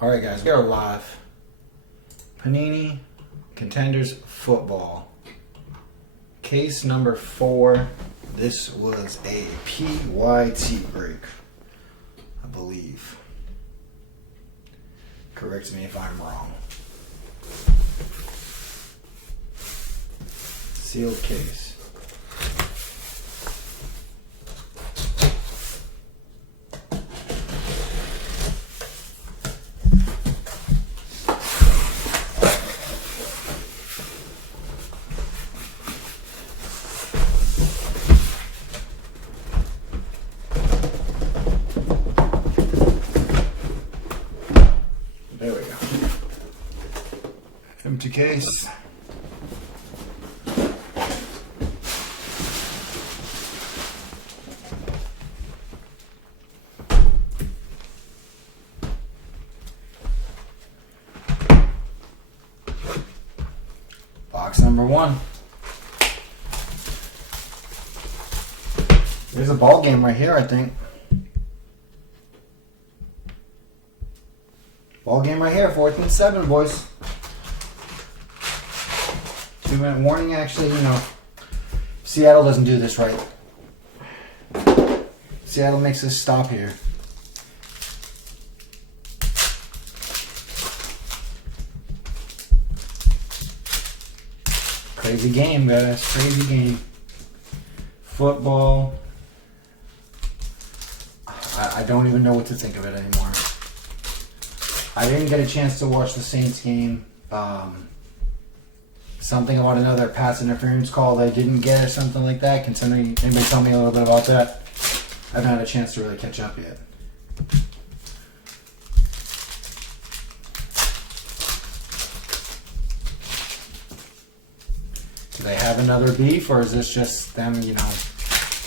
Alright guys, we are live. Panini, Contenders, Football. Case number 4. This was a PYT break, I believe. Correct me if I'm wrong. Sealed case. There we go. Empty case. Box number 1. There's a ball game right here, I think. Ball game right here, 4th and 7, boys. 2-minute warning, actually, Seattle doesn't do this right. Seattle makes this stop here. Crazy game, guys. Crazy game. Football. I don't even know what to think of it anymore. I didn't get a chance to watch the Saints game. Something about another pass interference call they didn't get or something like that. Can anybody tell me a little bit about that? I haven't had a chance to really catch up yet. Do they have another beef, or is this just them,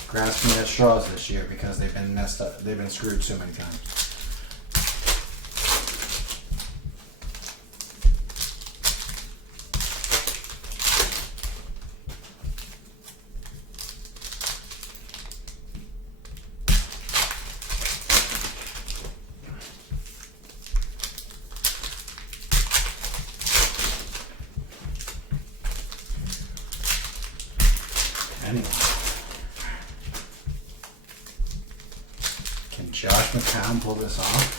grasping at straws this year because they've been messed up, they've been screwed so many times? Anyway. Can Josh McCown pull this off?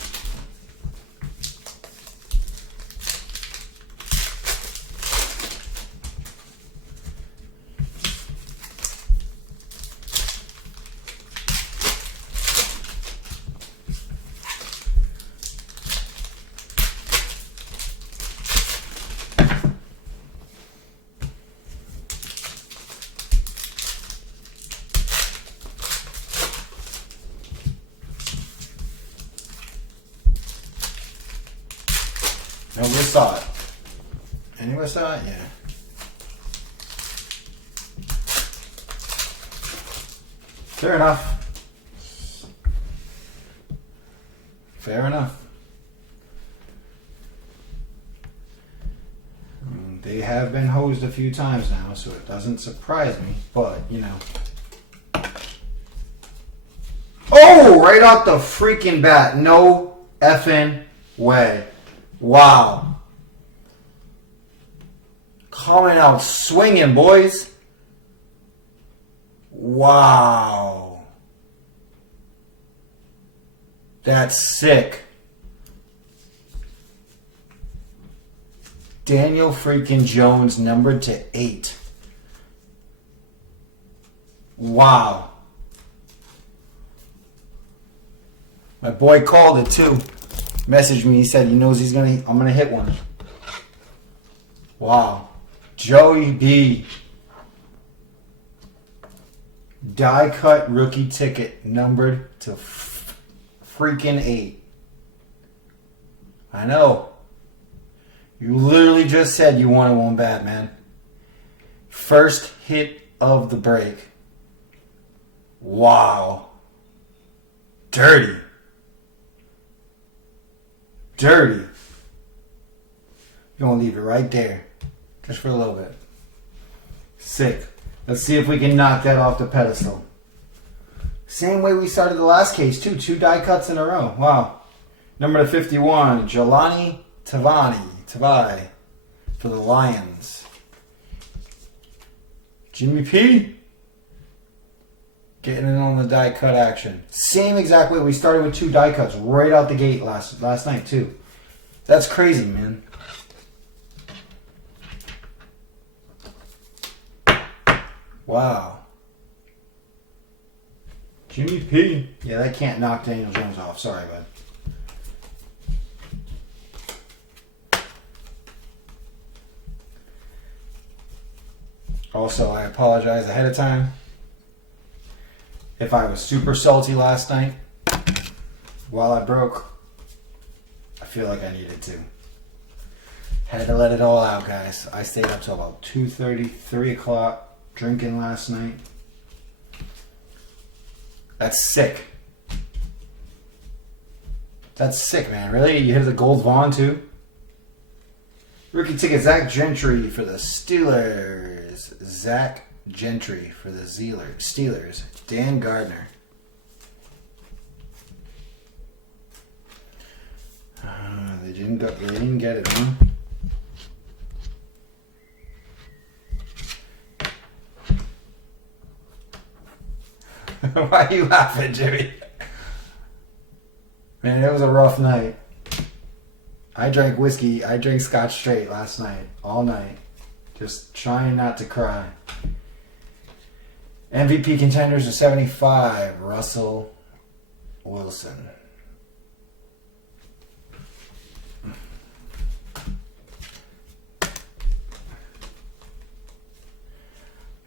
Nobody saw it. Anybody saw it? Yeah. Fair enough. Fair enough. They have been hosed a few times now, so it doesn't surprise me, but, Oh! Right off the freaking bat. No effing way. Wow. Coming out swinging, boys. Wow. That's sick. Daniel freaking Jones, numbered to 8. Wow. My boy called it too. Messaged me, he said he knows I'm gonna hit one. Wow. Joey B. Die cut rookie ticket, numbered to freaking 8. I know. You literally just said you wanted one bad, man. First hit of the break. Wow. Dirty. Dirty. You're going to leave it right there. Just for a little bit. Sick. Let's see if we can knock that off the pedestal. Same way we started the last case, too. 2 die cuts in a row. Wow. Number 51, Jelani Tavai for the Lions. Jimmy P. Getting in on the die cut action. Same exact way. We started with 2 die cuts right out the gate last night too. That's crazy, man. Wow. Jimmy P. Yeah, that can't knock Daniel Jones off. Sorry, bud. Also, I apologize ahead of time if I was super salty last night while I broke. I feel like I needed to. Had to let it all out, guys. I stayed up till about 2:30, 3 o'clock drinking last night. That's sick. That's sick, man. Really? You hit the gold Vaughn, too? Rookie ticket, Zach Gentry for the Steelers. Zach Gentry for the Steelers. Dan Gardner. They didn't get it, huh? Why are you laughing, Jimmy? Man, it was a rough night. I drank whiskey. I drank scotch straight last night. All night. Just trying not to cry. MVP contenders are 75. Russell Wilson.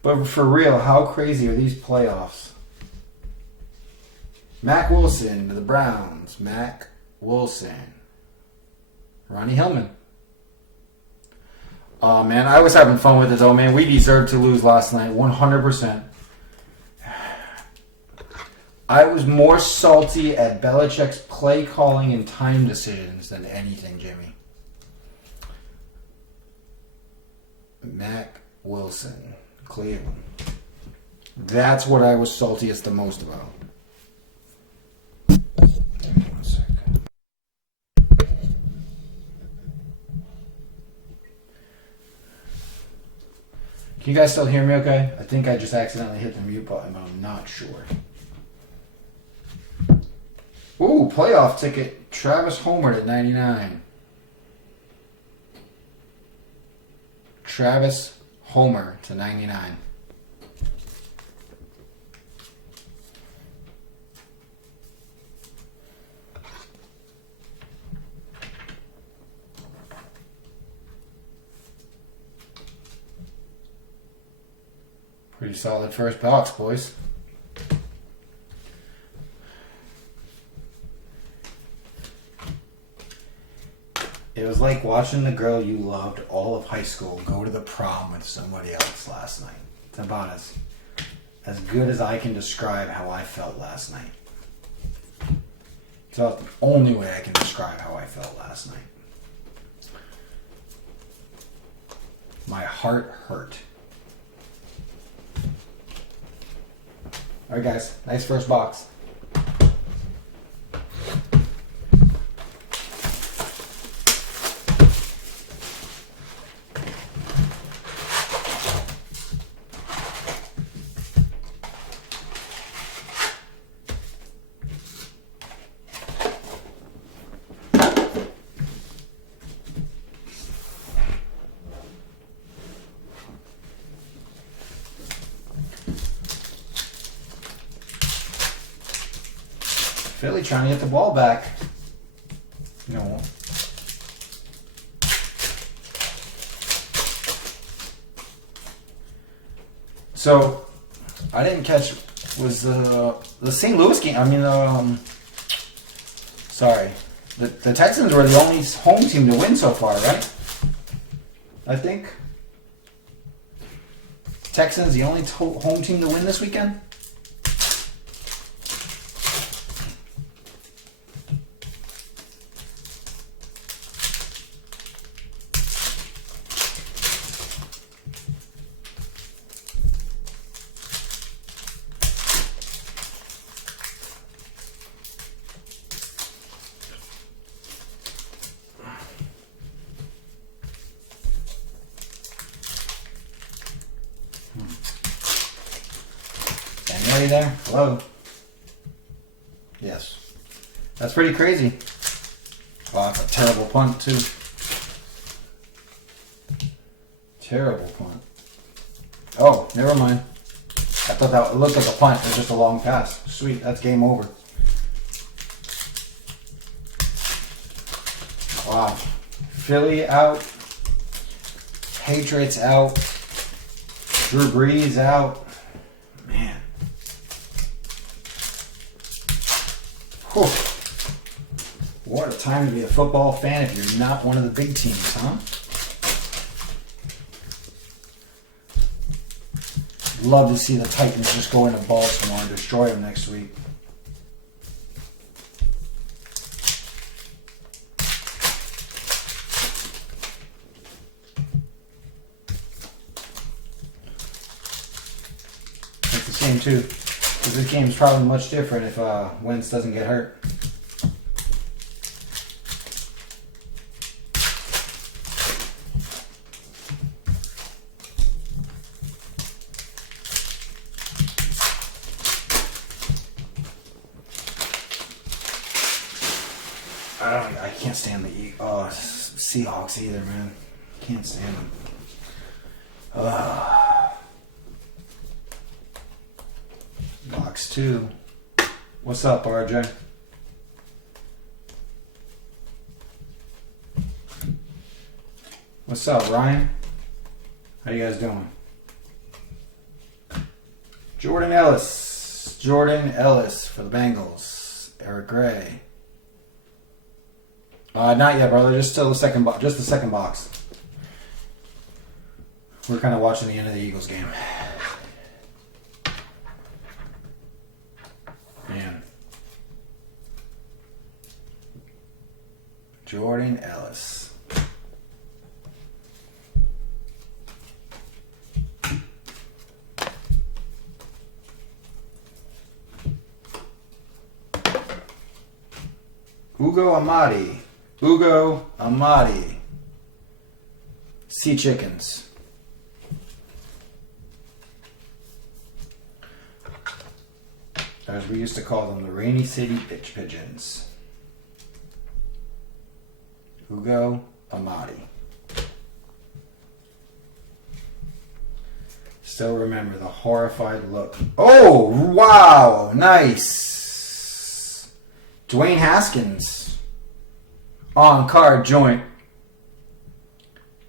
But for real, how crazy are these playoffs? Mac Wilson to the Browns. Mac Wilson. Ronnie Hillman. Oh, man, I was having fun with it, though, man. We deserved to lose last night, 100%. I was more salty at Belichick's play calling and time decisions than anything, Jimmy. Mac Wilson, Cleveland. That's what I was saltiest the most about. Can you guys still hear me okay? I think I just accidentally hit the mute button, but I'm not sure. Ooh, playoff ticket. Travis Homer at 99. Travis Homer to 99. Pretty solid first box, boys. It was like watching the girl you loved all of high school go to the prom with somebody else last night. It's about as good as I can describe how I felt last night. It's about the only way I can describe how I felt last night. My heart hurt. Alright guys, nice first box. Philly trying to get the ball back. No. So, I didn't catch, was the St. Louis game, sorry. The Texans were the only home team to win so far, right? I think. Texans the only home team to win this weekend? you there? Hello? Yes. That's pretty crazy. Oh, that's a terrible punt, too. Terrible punt. Oh, never mind. I thought that it looked like a punt. It was just a long pass. Sweet, that's game over. Wow. Philly out. Patriots out. Drew Brees out. Man. Whew. What a time to be a football fan if you're not one of the big teams, huh? Love to see the Titans just go into Baltimore and destroy them next week. It's the same too, because this game's probably much different if Wentz doesn't get hurt. I can't stand the Seahawks either, man. Can't stand them. Box 2. What's up, RJ? What's up, Ryan? How you guys doing? Jordan Ellis. Jordan Ellis for the Bengals. Eric Gray. Not yet, brother. Just still the second box. Just the second box. We're kind of watching the end of the Eagles game. Man. Jordan Ellis. Ugo Amadi. Ugo Amadi. Sea Chickens. As we used to call them, the Rainy City Bitch Pigeons. Ugo Amadi. Still remember the horrified look. Oh, wow. Nice. Dwayne Haskins. On card joint.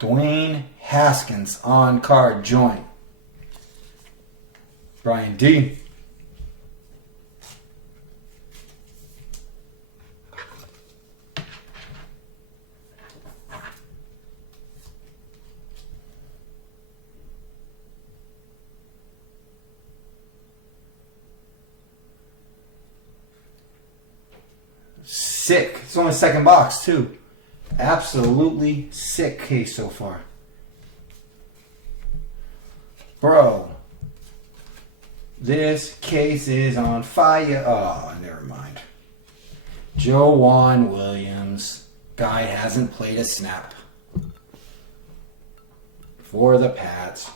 Dwayne Haskins on card joint. Brian D. Sick. It's only second box, too. Absolutely sick case so far. Bro. This case is on fire. Oh, never mind. Joejuan Williams. Guy hasn't played a snap. For the Pats.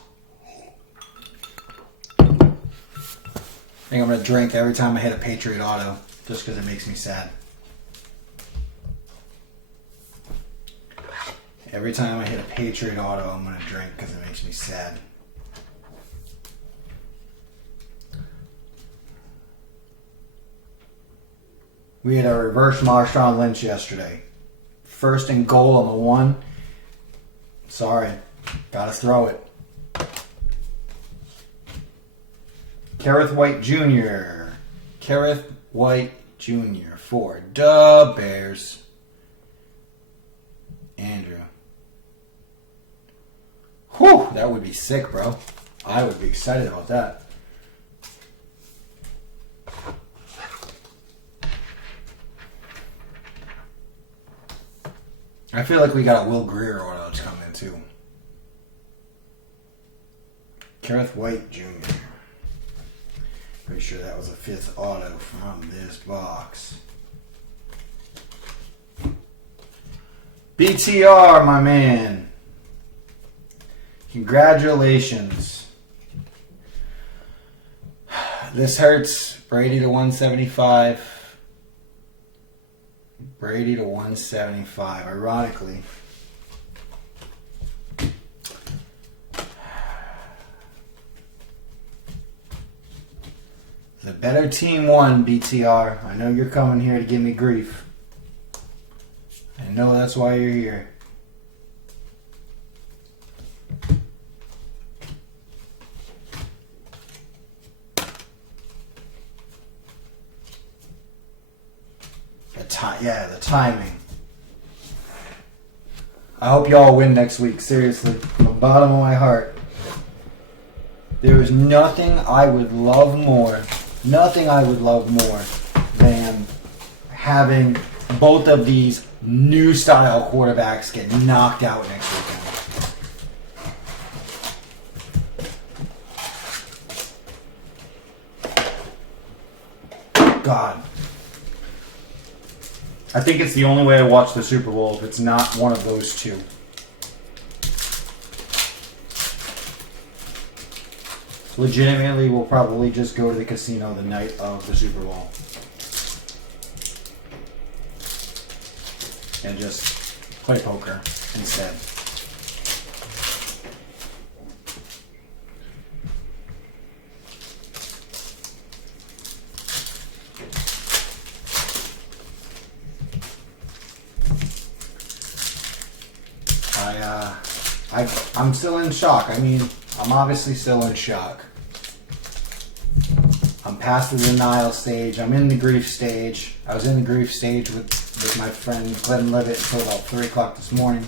I think I'm going to drink every time I hit a Patriot auto. Just because it makes me sad. Every time I hit a Patriot auto, I'm going to drink because it makes me sad. We had a reverse Marshawn Lynch yesterday. First and goal on the 1. Sorry. Gotta throw it. Kerrith White Jr. Kerrith White Jr. for the Bears. Andrew. Whew, that would be sick, bro. I would be excited about that. I feel like we got a Will Greer auto to come in, too. Kerrith White Jr. Pretty sure that was a 5th auto from this box. BTR, my man. Congratulations. This hurts. Brady to 175. Brady to 175. Ironically. The better team won, BTR. I know you're coming here to give me grief. I know that's why you're here. The timing. I hope y'all win next week. Seriously, from the bottom of my heart. There is nothing I would love more. Nothing I would love more than having both of these new style quarterbacks get knocked out next weekend. God. I think it's the only way I watch the Super Bowl if it's not one of those two. Legitimately, we'll probably just go to the casino the night of the Super Bowl. And just play poker instead. I'm still in shock. I mean, I'm obviously still in shock. I'm past the denial stage. I'm in the grief stage. I was in the grief stage with my friend Glenn Levitt until about 3 o'clock this morning.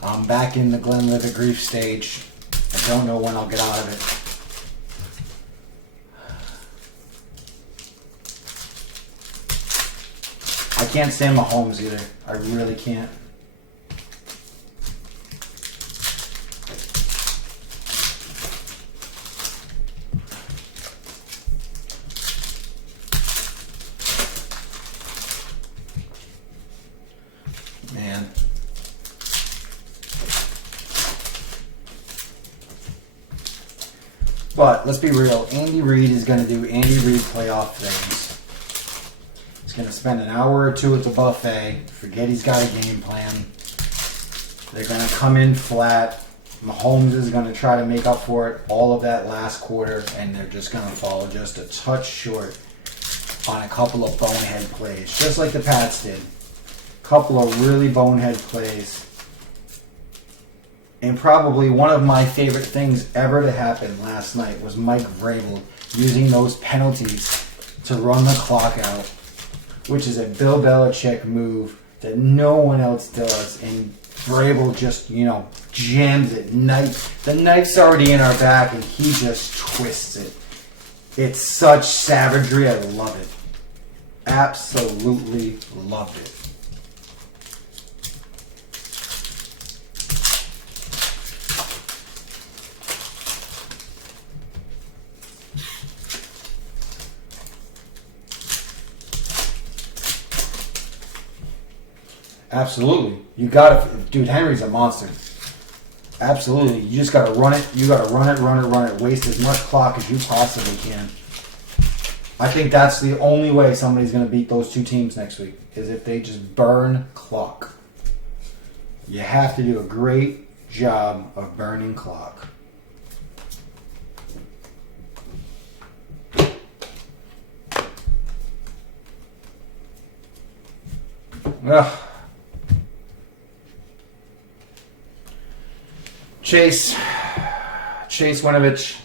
I'm back in the Glenn Levitt grief stage. I don't know when I'll get out of it. I can't stand Mahomes either. I really can't. Man. But let's be real. Andy Reid is going to do Andy Reid playoff things. He's going to spend an hour or two at the buffet. Forget he's got a game plan. They're going to come in flat. Mahomes is going to try to make up for it all of that last quarter, and they're just going to fall just a touch short on a couple of bonehead plays, just like the Pats did. Couple of really bonehead plays. And probably one of my favorite things ever to happen last night was Mike Vrabel using those penalties to run the clock out, which is a Bill Belichick move that no one else does. And Vrabel just, jams it. The knife's already in our back, and he just twists it. It's such savagery. I love it. Absolutely loved it. Absolutely. You gotta, dude, Henry's a monster. Absolutely. You just gotta run it. You gotta run it. Waste as much clock as you possibly can. I think that's the only way somebody's gonna beat those two teams next week, is if they just burn clock. You have to do a great job of burning clock. Ugh. Chase Winovich.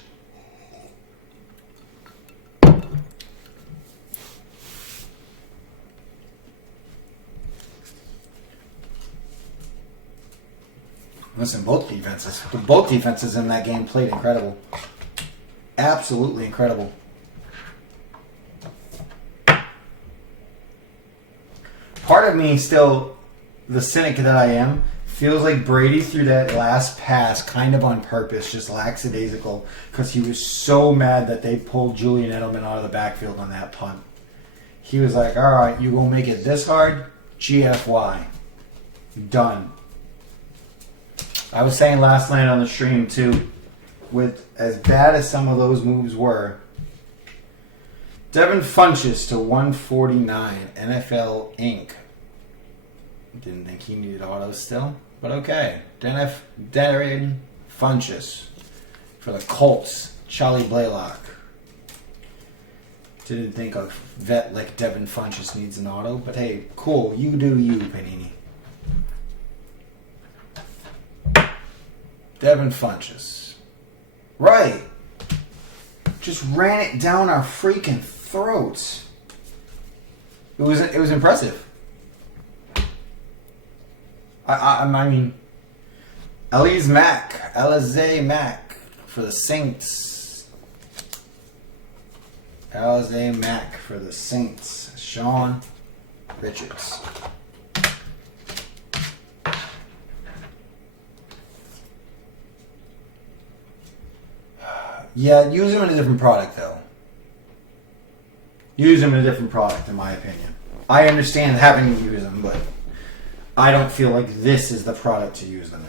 Listen, both defenses in that game played incredible. Absolutely incredible. Part of me still, the cynic that I am, feels like Brady threw that last pass kind of on purpose, just lackadaisical, because he was so mad that they pulled Julian Edelman out of the backfield on that punt. He was like, all right, you gonna make it this hard? GFY. Done. I was saying last night on the stream, too, with as bad as some of those moves were, Devin Funchess to 149. NFL Inc. Didn't think he needed autos still, but okay. Devin Funchess for the Colts. Charlie Blaylock. Didn't think a vet like Devin Funchess needs an auto, but hey, cool. You do you, Panini. Devin Funchess. Right. Just ran it down our freaking throats. It was impressive. I mean, Alize Mack for the Saints. Alize Mack for the Saints. Sean Richards. Yeah, use them in a different product, though. Use them in a different product, in my opinion. I understand having to use them, but I don't feel like this is the product to use them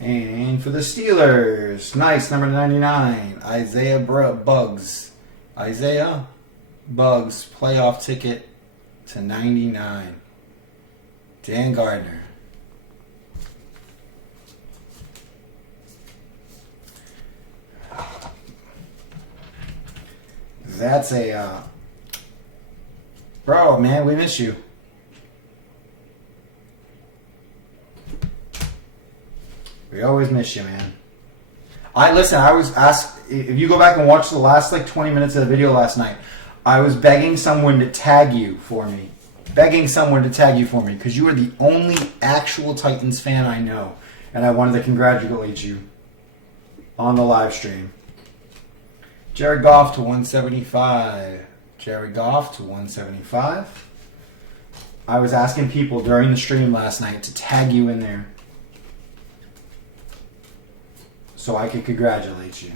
in. And for the Steelers, nice, number 99, Isaiah Bugs. Isaiah Bugs, playoff ticket to 99. Dan Gardner. That's a... Bro, man, we miss you. We always miss you, man. I was asked, if you go back and watch the last 20 minutes of the video last night, I was begging someone to tag you for me. Because you are the only actual Titans fan I know. And I wanted to congratulate you on the live stream. Jared Goff to 175. Jared Goff to 175. I was asking people during the stream last night to tag you in there so I could congratulate you.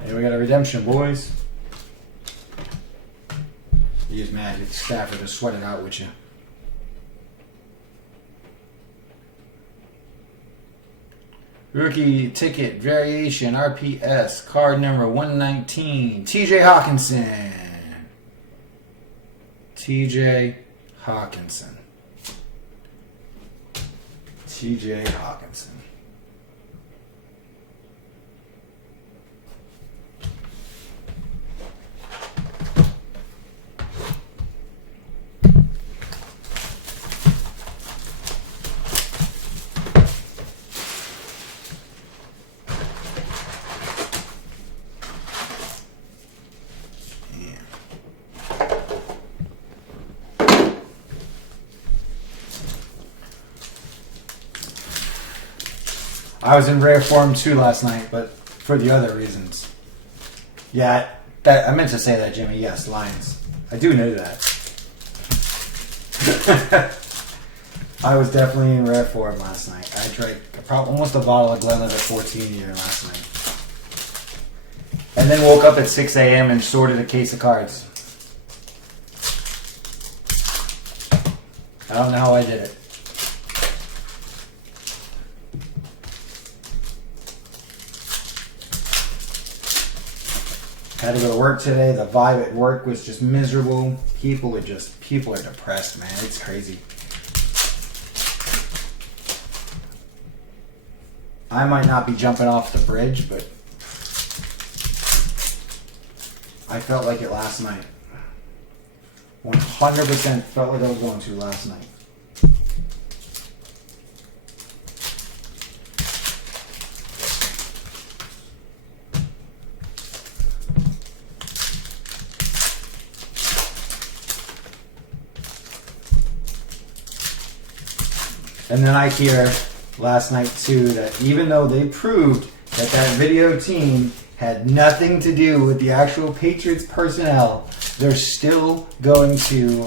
Hey, we got a redemption, boys. Use Magic Stafford to sweat it out with you. Rookie ticket variation RPS card number 119. TJ Hawkinson. TJ Hawkinson. TJ Hawkinson. I was in rare form too last night, but for the other reasons. Yeah, I meant to say that, Jimmy. Yes, Lions. I do know that. I was definitely in rare form last night. I drank almost a bottle of Glenlivet 14 year last night. And then woke up at 6 a.m. and sorted a case of cards. I don't know how I did it. Had to go to work today. The vibe at work was just miserable. People are depressed, man. It's crazy. I might not be jumping off the bridge, but I felt like it last night. 100% felt like I was going to last night. And then I hear last night too that even though they proved that video team had nothing to do with the actual Patriots personnel, they're still going to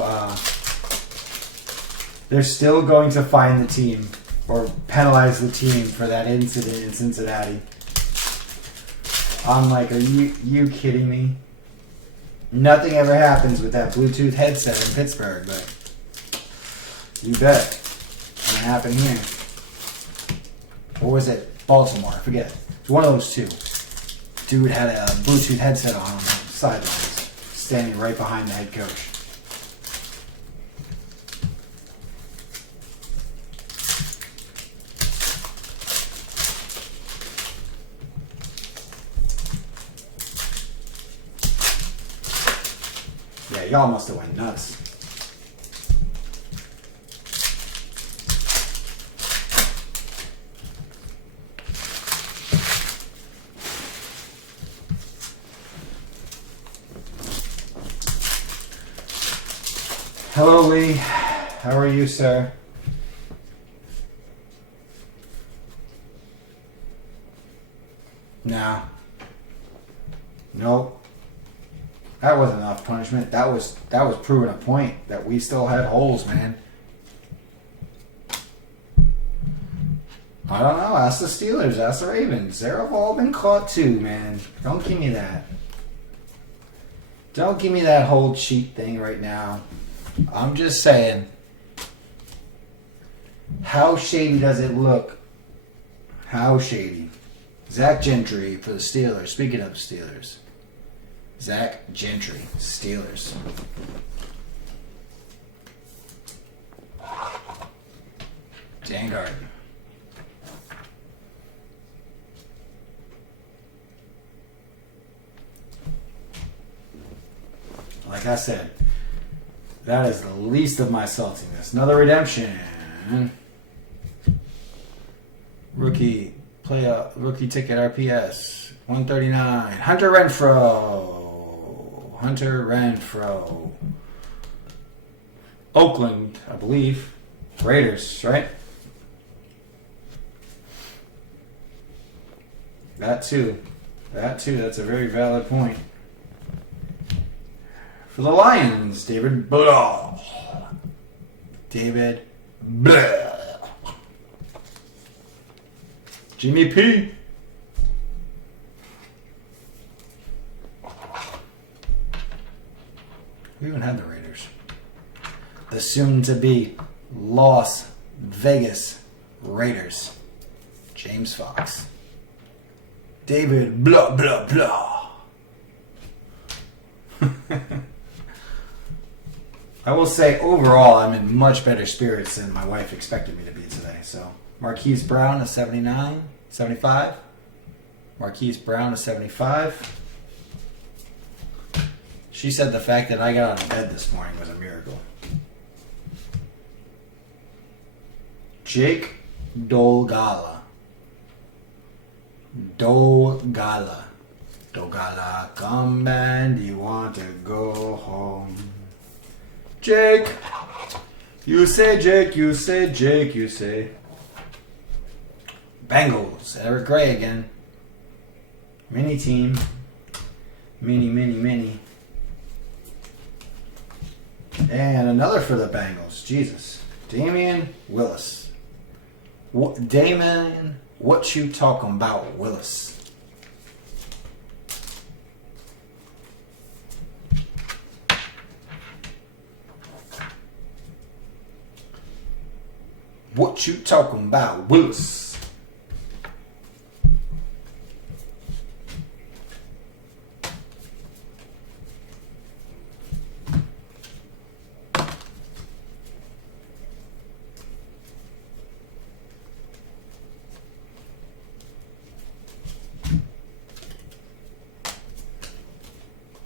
fine the team or penalize the team for that incident in Cincinnati. I'm like, are you kidding me? Nothing ever happens with that Bluetooth headset in Pittsburgh, but you bet it's gonna happen here. Or was it Baltimore? I forget. It's one of those two. Dude had a Bluetooth headset on the sidelines, standing right behind the head coach. Yeah, y'all must have went nuts. Hello, Lee. How are you, sir? No. Nope. That wasn't enough punishment. That was proving a point that we still had holes, man. I don't know. Ask the Steelers. Ask the Ravens. They've all been caught too, man. Don't give me that. Don't give me that whole cheat thing right now. I'm just saying. How shady does it look? How shady? Zach Gentry for the Steelers. Speaking of Steelers. Zach Gentry, Steelers. Vanguard. Like I said, that is the least of my saltiness. Another redemption. Rookie ticket RPS 139. Hunter Renfro. Oakland, I believe. Raiders, right? That too. That's a very valid point. For the Lions, David Blah. Jimmy P. We even had the Raiders. The soon-to-be Las Vegas Raiders. James Fox. David blah, blah, blah. I will say, overall, I'm in much better spirits than my wife expected me to be today. So, Marquise Brown, a 75. Marquise Brown, a 75. She said the fact that I got out of bed this morning was a miracle. Jake Dolgala. Dolgala, come and you want to go home. Jake. You say Jake, you say Jake, you say. Bengals. Eric Gray again. Mini team. Mini. And another for the Bengals. Jesus. Damian Willis. Damon, what you talking about, Willis? What you talking about, Willis?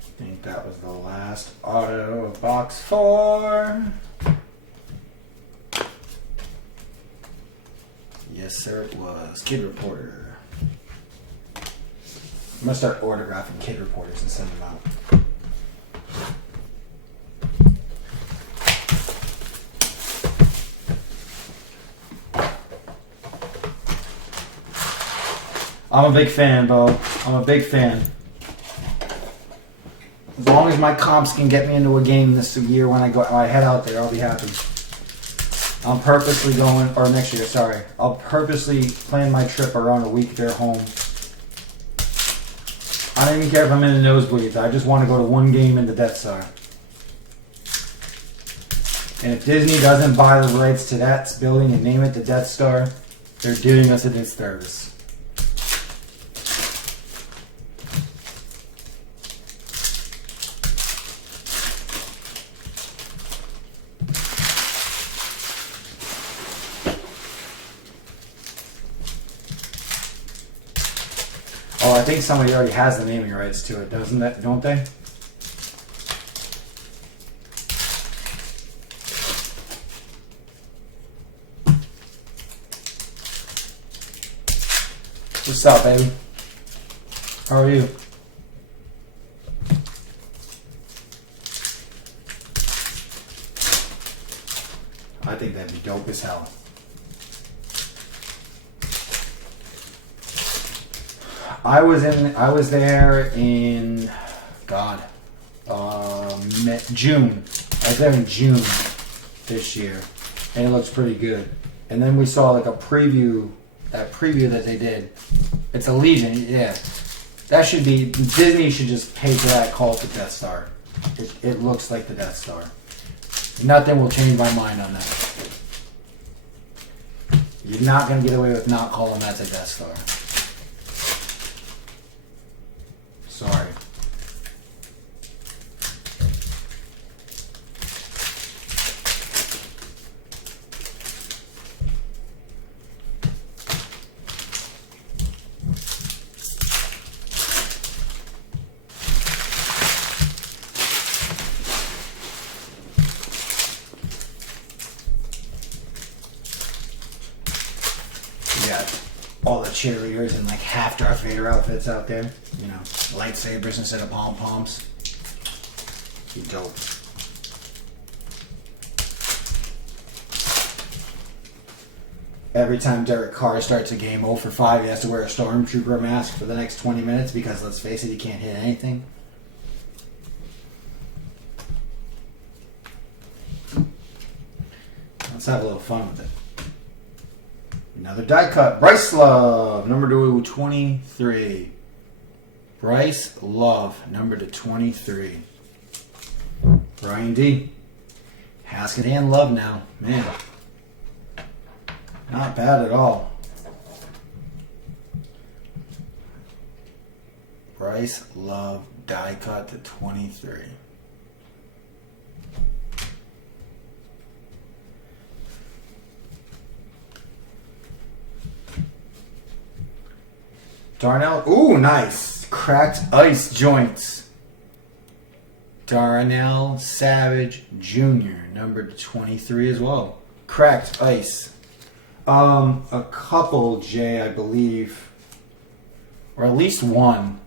I think that was the last auto of box 4. Yes, sir, it was. Kid Reporter. I'm going to start autographing Kid Reporters and send them out. I'm a big fan, Bo. I'm a big fan. As long as my comps can get me into a game this year when I head out there, I'll be happy. I'm purposely going, or next year, sorry. I'll purposely plan my trip around a week they're home. I don't even care if I'm in the nosebleeds. I just want to go to one game in the Death Star. And if Disney doesn't buy the rights to that building and name it the Death Star, they're doing us a disservice. Oh, I think somebody already has the naming rights to it, don't they? What's up, baby? How are you? I think that'd be dope as hell. I was there in June. I was there in June this year, and it looks pretty good. And then we saw like a preview, that they did. It's a Legion, yeah. That should be, Disney should just pay for that, call it the Death Star. It looks like the Death Star. Nothing will change my mind on that. You're not going to get away with not calling that the Death Star. Sorry. All the cheerleaders in like half Darth Vader outfits out there. You know, lightsabers instead of pom-poms. Be dope. Every time Derek Carr starts a game 0 for 5, he has to wear a Stormtrooper mask for the next 20 minutes because, let's face it, he can't hit anything. Let's have a little fun with it. Another die cut. Bryce Love, number to 23. Bryce Love, number to 23. Brian D. Haskins and Love now. Man. Not bad at all. Bryce Love, die cut to 23. Darnell, ooh, nice. Cracked ice joints. Darnell Savage Jr., numbered 23 as well. Cracked ice. A couple, Jay, I believe. Or at least one.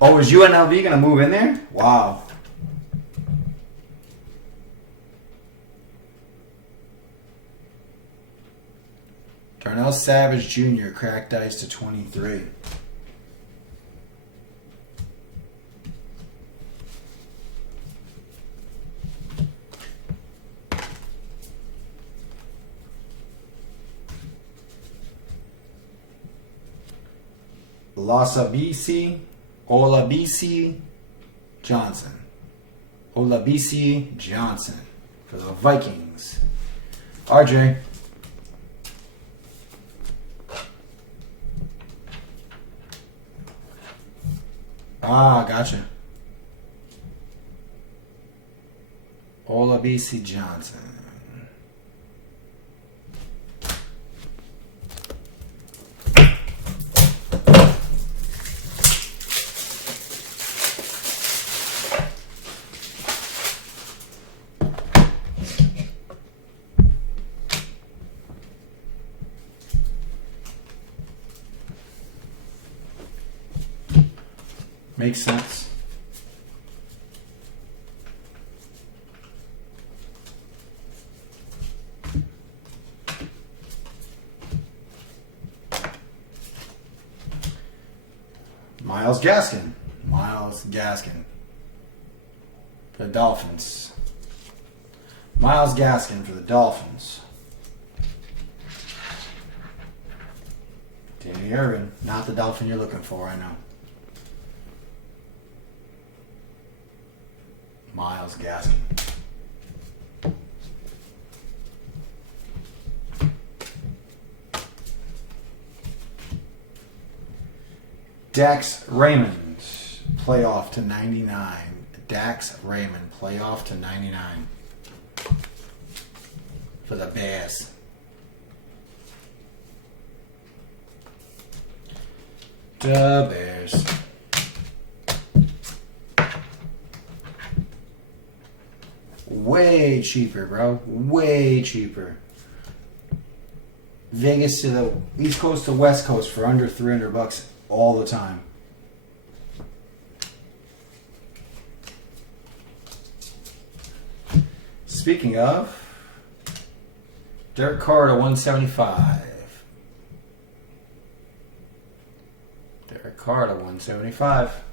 Oh, is UNLV going to move in there? Wow. Darnell Savage Jr., cracked ice to 23. Olabisi Johnson. Olabisi Johnson for the Vikings. RJ. Ah, gotcha. Olabisi Johnson. Makes sense. Miles Gaskin. Miles Gaskin. For the Dolphins. Miles Gaskin for the Dolphins. Danny Irvin. Not the Dolphin you're looking for, I know. Miles Gaskin. Dax Raymond, playoff to 99. Dax Raymond, playoff to 99. For the Bears. The Bears. Way cheaper, bro. Way cheaper. Vegas to the East Coast to West Coast for under $300 all the time. Speaking of, Derek Carr to 175. Derek Carr to 175.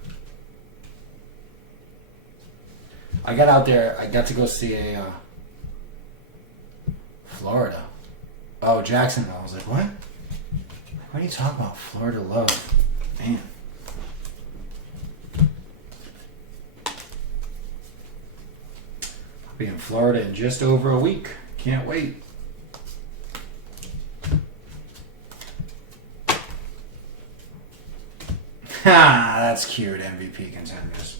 I got out there. I got to go see a Florida. Oh, Jacksonville. I was like, what? What are you talking about? Florida love. Man. I'll be in Florida in just over a week. Can't wait. Ha! That's cute. MVP contenders.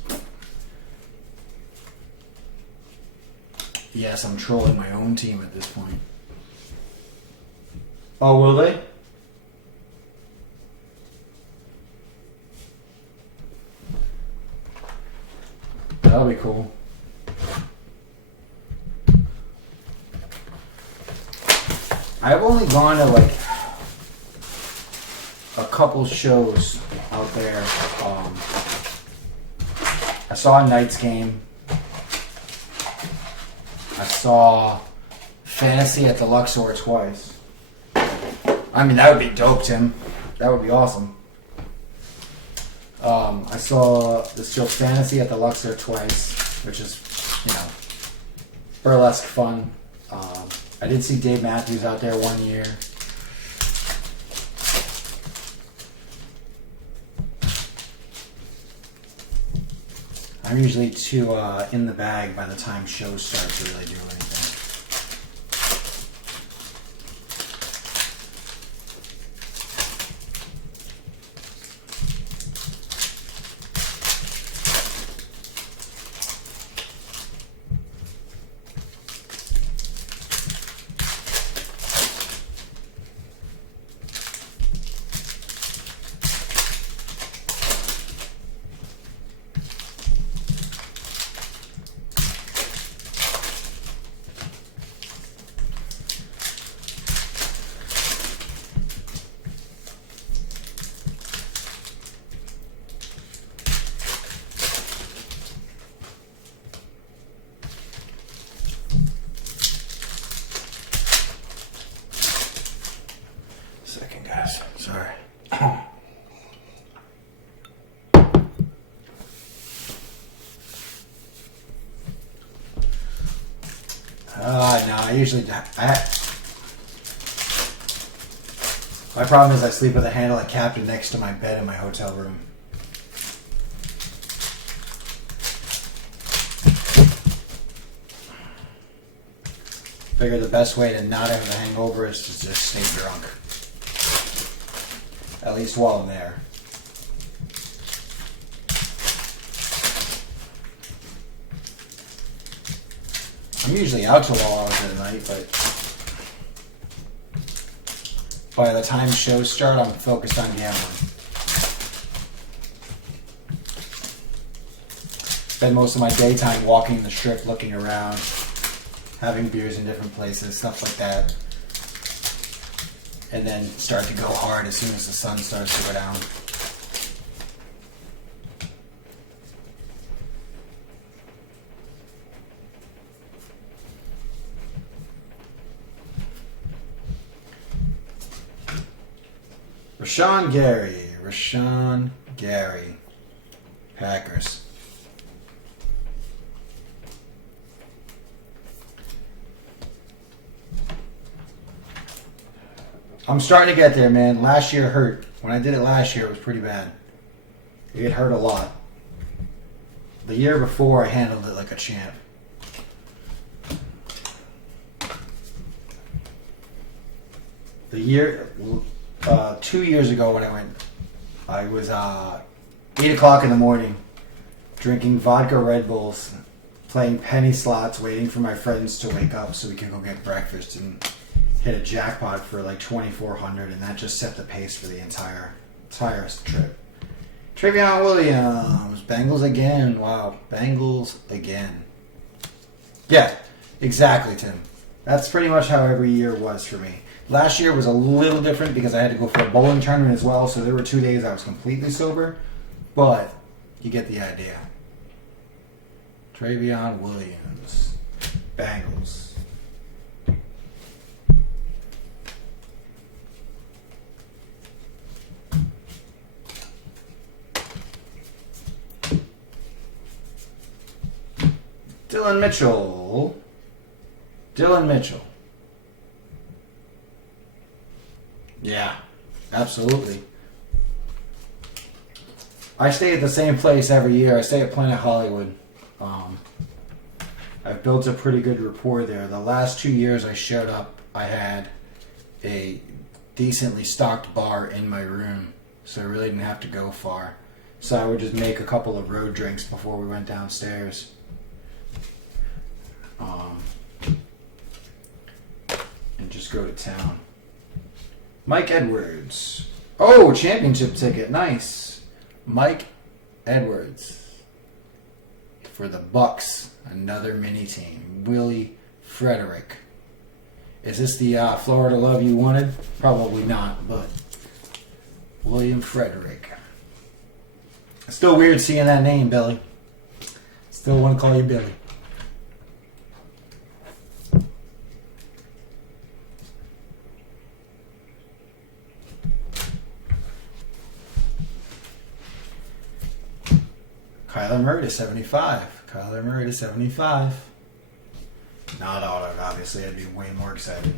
Yes, I'm trolling my own team at this point. Oh, will they? That'll be cool. I've only gone to like a couple shows out there. I saw a Knights game. I saw Fantasy at the Luxor twice. I mean, that would be dope, Tim. That would be awesome. I saw this show Fantasy at the Luxor twice, which is, you know, burlesque fun. I did see Dave Matthews out there one year. I'm usually too in the bag by the time shows start to really do anything. Sorry. No, I usually... my problem is I sleep with a handle of Captain next to my bed in my hotel room. Figure the best way to not have a hangover is to just stay drunk. At least while I'm there. I'm usually out till all hours of the night, but by the time shows start, I'm focused on gambling. Spend most of my daytime walking the strip, looking around, having beers in different places, stuff like that. And then start to go hard as soon as the sun starts to go down. Rashawn Gary. Packers. I'm starting to get there, man. Last year hurt. When I did it last year, it was pretty bad. It hurt a lot. The year before, I handled it like a champ. The year, 2 years ago when I went, I was 8 o'clock in the morning, drinking vodka Red Bulls, playing penny slots, waiting for my friends to wake up so we could go get breakfast, and hit a jackpot for like 2,400, and that just set the pace for the entire trip. Travion Williams, Bengals again. Wow, Bengals again. Yeah, exactly, Tim. That's pretty much how every year was for me. Last year was a little different because I had to go for a bowling tournament as well, so there were 2 days I was completely sober, but you get the idea. Travion Williams, Bengals. Dylan Mitchell. Yeah, absolutely. I stay at the same place every year. I stay at Planet Hollywood. I've built a pretty good rapport there. The last 2 years I showed up, I had a decently stocked bar in my room, so I really didn't have to go far. So I would just make a couple of road drinks before we went downstairs. And just go to town. Mike Edwards. Oh, championship ticket. Nice. Mike Edwards. For the Bucks. Another mini team. Willie Frederick. Is this the Florida love you wanted? Probably not, but William Frederick. Still weird seeing that name, Billy. Still want to call you Billy. Kyler Murray to 75. Kyler Murray to 75. Not autoed, obviously. I'd be way more excited.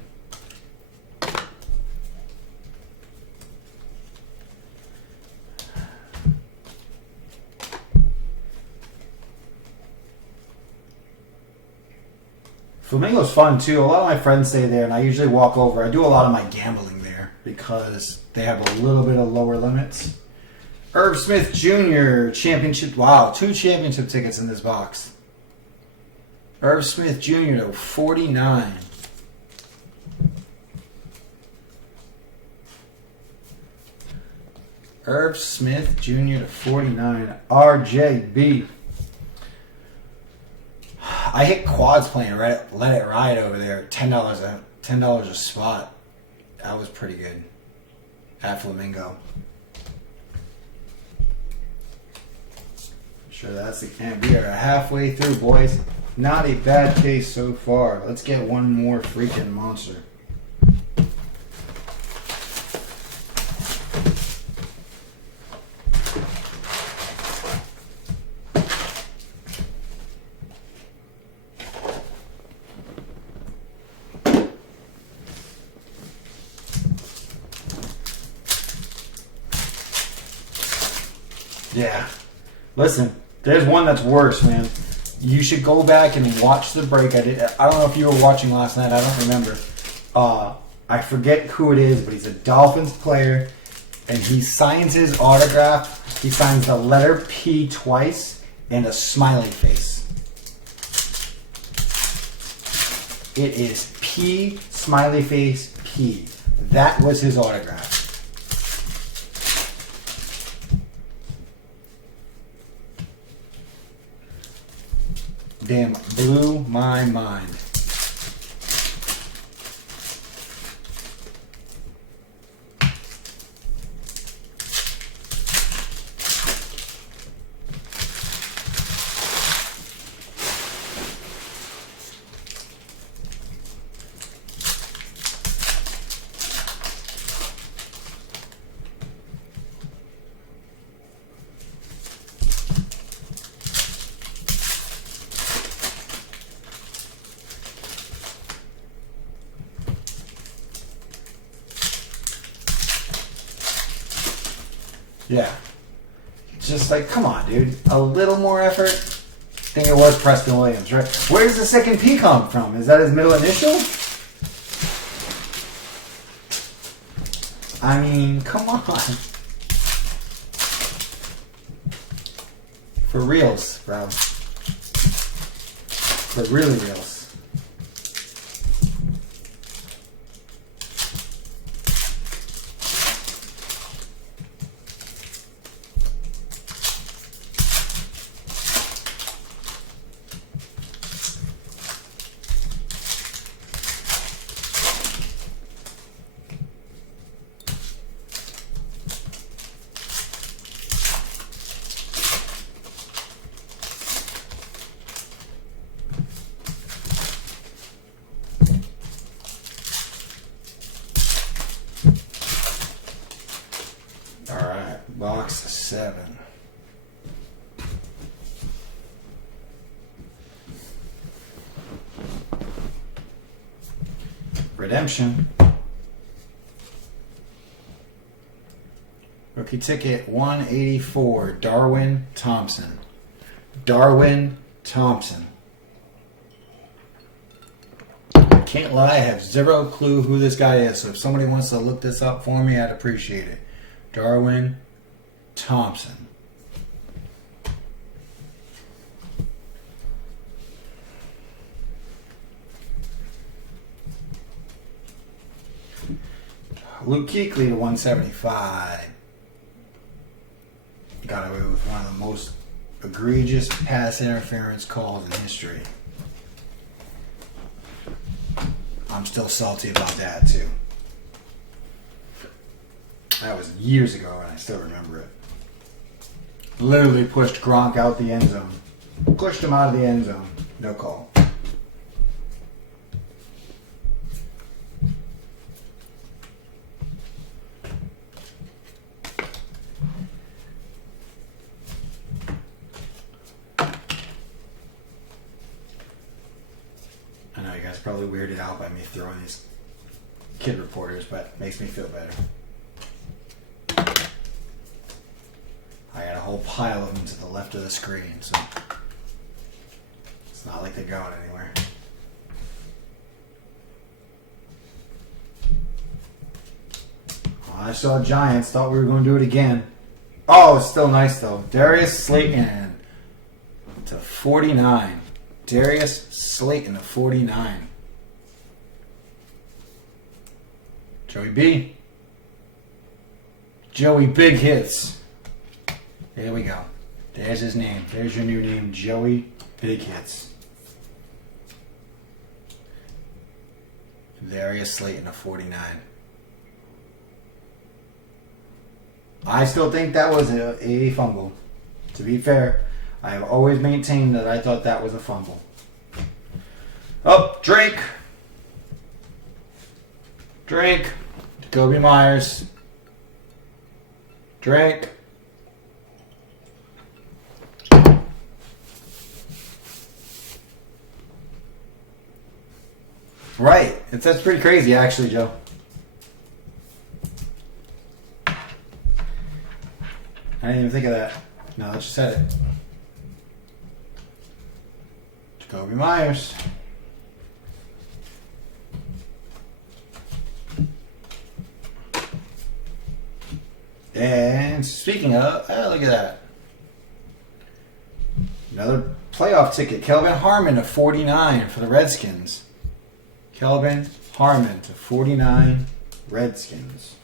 Flamingo's fun too. A lot of my friends stay there, and I usually walk over. I do a lot of my gambling there because they have a little bit of lower limits. Irv Smith Jr. Championship. Wow, 2 championship tickets in this box. Irv Smith Jr. to 49. Irv Smith Jr. to 49. RJB. I hit quads playing Let It Ride over there. $10 a spot. That was pretty good. At Flamingo. Sure, that's the camp. We are halfway through, boys. Not a bad case so far. Let's get one more freaking monster. Yeah. Listen. There's one that's worse, man. You should go back and watch the break. I don't know if you were watching last night. I don't remember. I forget who it is, but he's a Dolphins player, and he signs his autograph. He signs the letter P twice and a smiley face. It is P, smiley face, P. That was his autograph. Damn, blew my mind. Yeah. Just like, come on, dude. A little more effort. I think it was Preston Williams, right? Where does the second P come from? Is that his middle initial? I mean, come on. For reals, bro. For really reals. Box 7. Redemption. Rookie ticket 184. Darwin Thompson. Darwin Thompson. I can't lie, I have zero clue who this guy is. So if somebody wants to look this up for me, I'd appreciate it. Darwin Thompson. Luke Kuechly to 175. Got away with one of the most egregious pass interference calls in history. I'm still salty about that too. That was years ago and I still remember it. Literally pushed Gronk out the end zone. Pushed him out of the end zone. No call. I know you guys are probably weirded out by me throwing these kid reporters, but it makes me feel better. I got a whole pile of them to the left of the screen, so it's not like they're going anywhere. I saw Giants, thought we were going to do it again. Oh, it's still nice though. Darius Slayton to 49. Darius Slayton to 49. Joey B. Joey Big Hits. There we go. There's his name. There's your new name, Joey Big Hits. Darius Slayton to 49. I still think that was a fumble. To be fair, I have always maintained that I thought that was a fumble. Oh, Drake. Drake. Jacoby Myers. Drake. Right. That's pretty crazy, actually, Joe. I didn't even think of that. Now that you said it. Jacoby Myers. And speaking of, look at that. Another playoff ticket. Kelvin Harmon to 49 for the Redskins. Kelvin Harmon to 49 Redskins.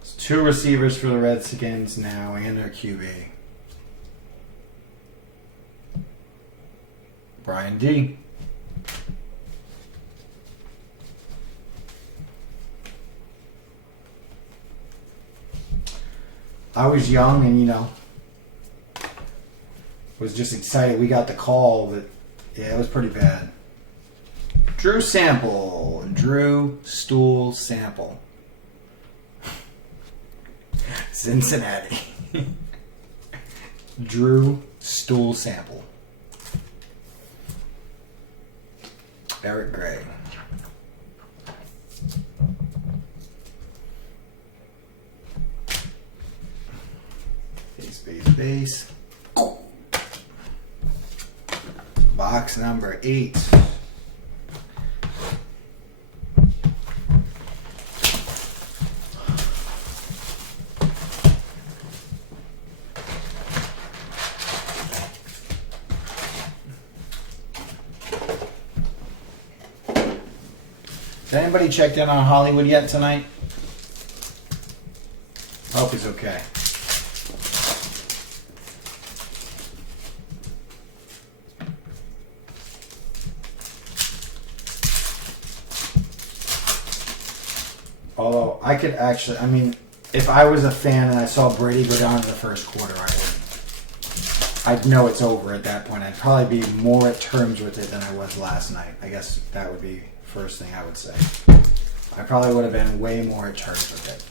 It's 2 receivers for the Redskins now and their QB. Brian D. I was young and, was just excited. We got the call that, it was pretty bad. Drew Sample. Drew Stool Sample. Cincinnati. Drew Stool Sample. Eric Gray. base. Box number 8. Has anybody checked in on Hollywood yet tonight? Hope he's okay. Although I could actually, I mean, if I was a fan and I saw Brady go down in the first quarter, I'd know it's over at that point. I'd probably be more at terms with it than I was last night. I guess that would be the first thing I would say. I probably would have been way more at terms with it.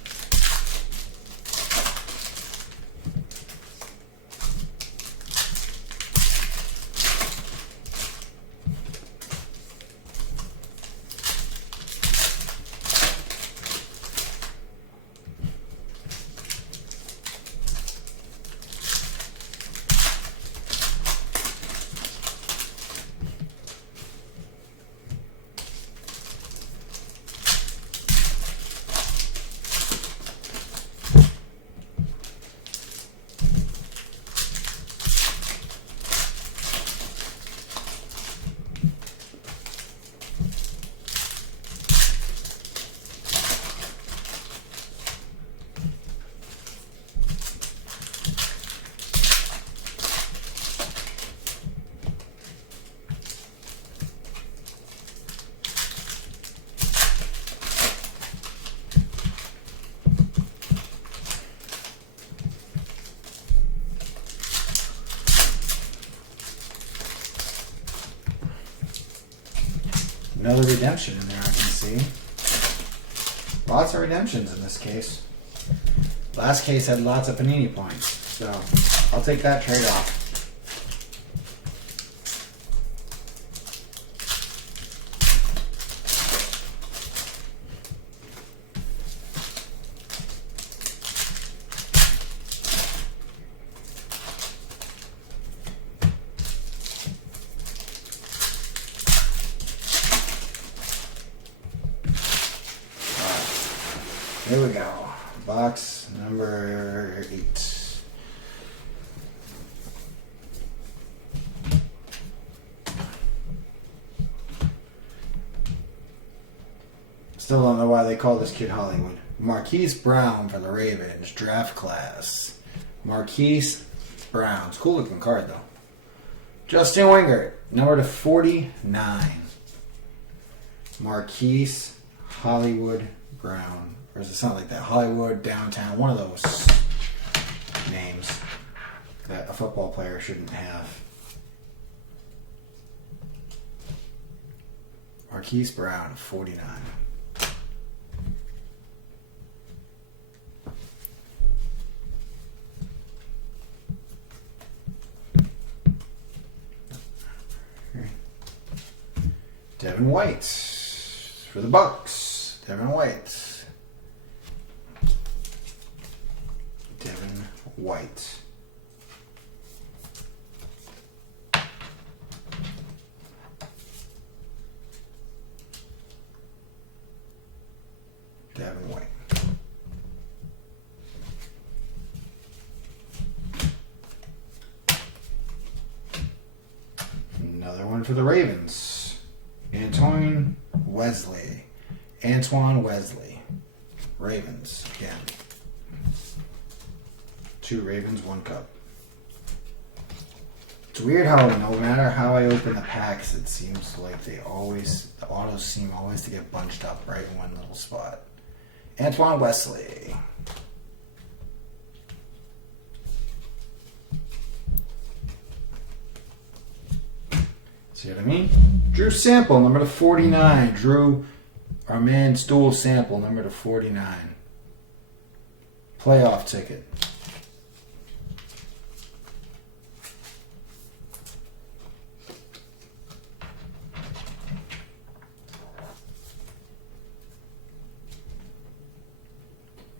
Another redemption in there, I can see. Lots of redemptions in this case. Last case had lots of Panini points, so I'll take that trade off. Here we go. Box number 8. Still don't know why they call this kid Hollywood. Marquise Brown for the Ravens. Draft class. Marquise Brown. It's a cool looking card though. Justin Wingert. Number to 49. Marquise Hollywood Brown. Or is it something like that? Hollywood, downtown, one of those names that a football player shouldn't have. Marquise Brown, 49. Devin White for the Bucks. Devin White. Devin White. Devin White. Another one for the Ravens. Antoine Wesley. Antoine Wesley. Ravens again. 2 Ravens, 1 Cup. It's weird how no matter how I open the packs, it seems like the autos seem always to get bunched up right in one little spot. Antoine Wesley. See what I mean? Drew Sample, number to 49. Drew, our man Stool Sample, number to 49. Playoff ticket.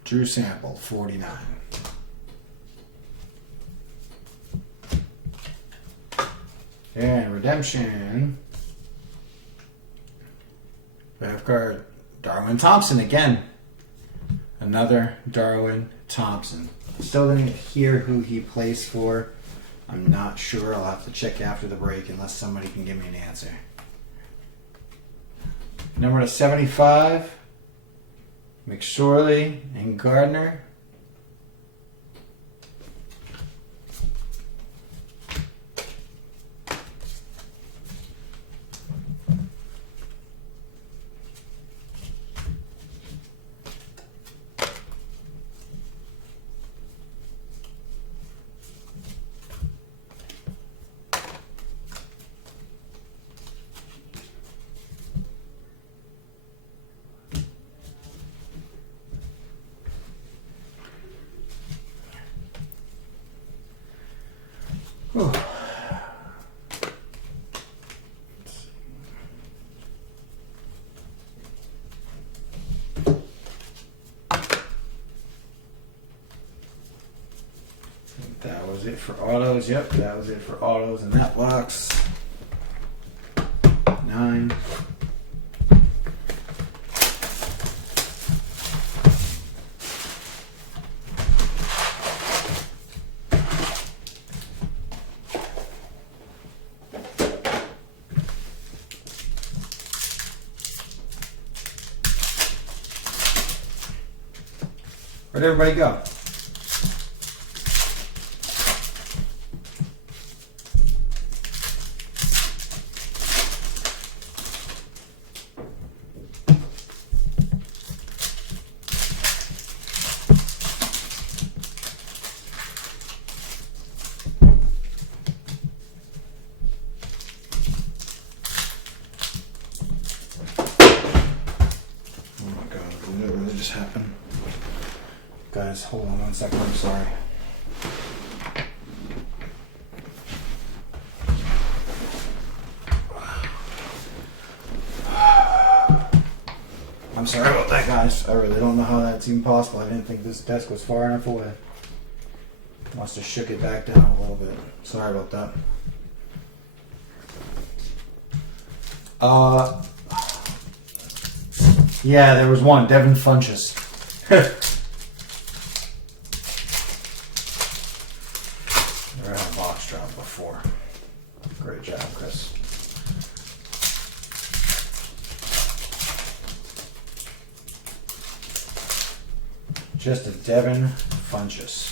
Drew Sample, 49. And redemption. Draft card. Darwin Thompson again. Another Darwin Thompson. Still didn't hear who he plays for. I'm not sure. I'll have to check after the break unless somebody can give me an answer. Number to 75. McSorley and Gardner. Whew. That was it for autos. Yep, that was it for autos in that box. 9. Where'd everybody go? Oh my God, did that really just happen? Guys, hold on 1 second, I'm sorry. I'm sorry about that, guys. I really don't know how that's even possible. I didn't think this desk was far enough away. Must have shook it back down a little bit. Sorry about that. Yeah, there was one. Devin Funchess. Never had a box drop before. Great job, Chris. Just a Devin Funchess.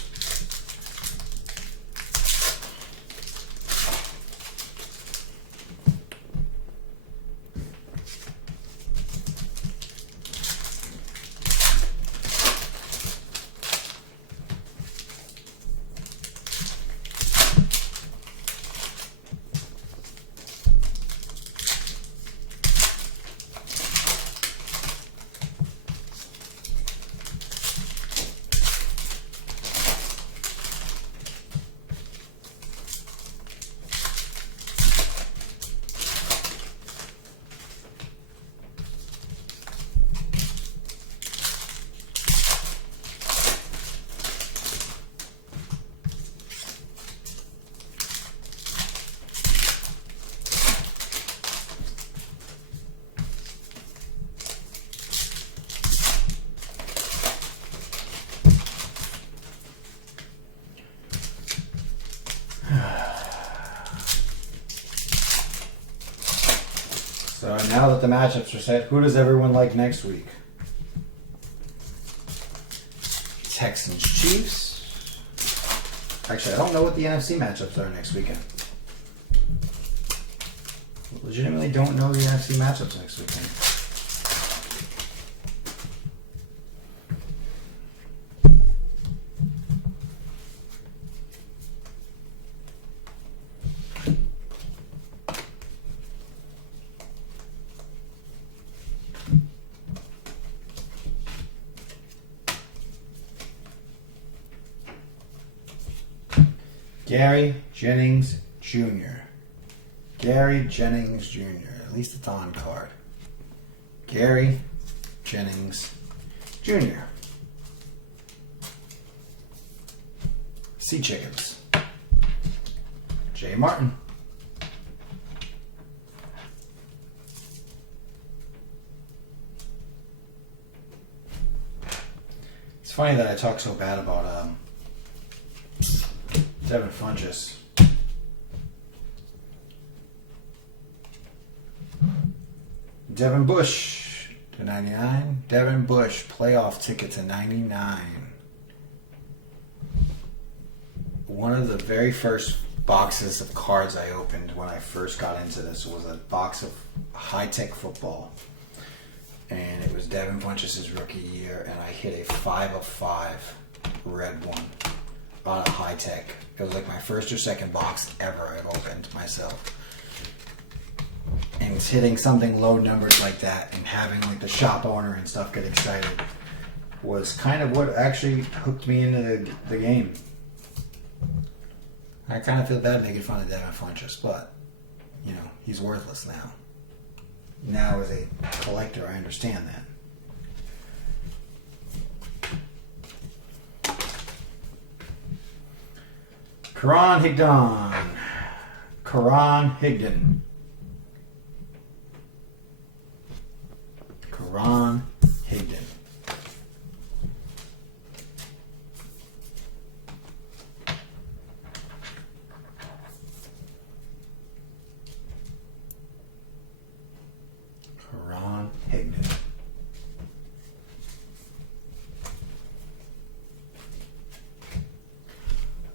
So now that the matchups are set, who does everyone like next week? Texans, Chiefs. Actually, I don't know what the NFC matchups are next weekend. Legitimately don't know the NFC matchups next weekend. Gary Jennings Jr. Gary Jennings Jr. At least it's on card. Gary Jennings Jr. Sea Chickens. Jay Martin. funny that I talk so bad about Devin Funchess. Devin Bush to 99. Devin Bush playoff ticket to 99. One of the very first boxes of cards I opened when I first got into this was a box of high-tech football. And it was Devin Funchess' rookie year, and I hit a 5 of 5 red one on a high-tech. It was like my first or second box ever I've opened myself. And hitting something low numbers like that and having like the shop owner and stuff get excited was kind of what actually hooked me into the game. I kind of feel bad making fun of Devin Funchess, but, you know, he's worthless now. Now, as a collector, I understand that. Karan Higdon. Karan Higdon. Karan Higdon. Karan Higdon.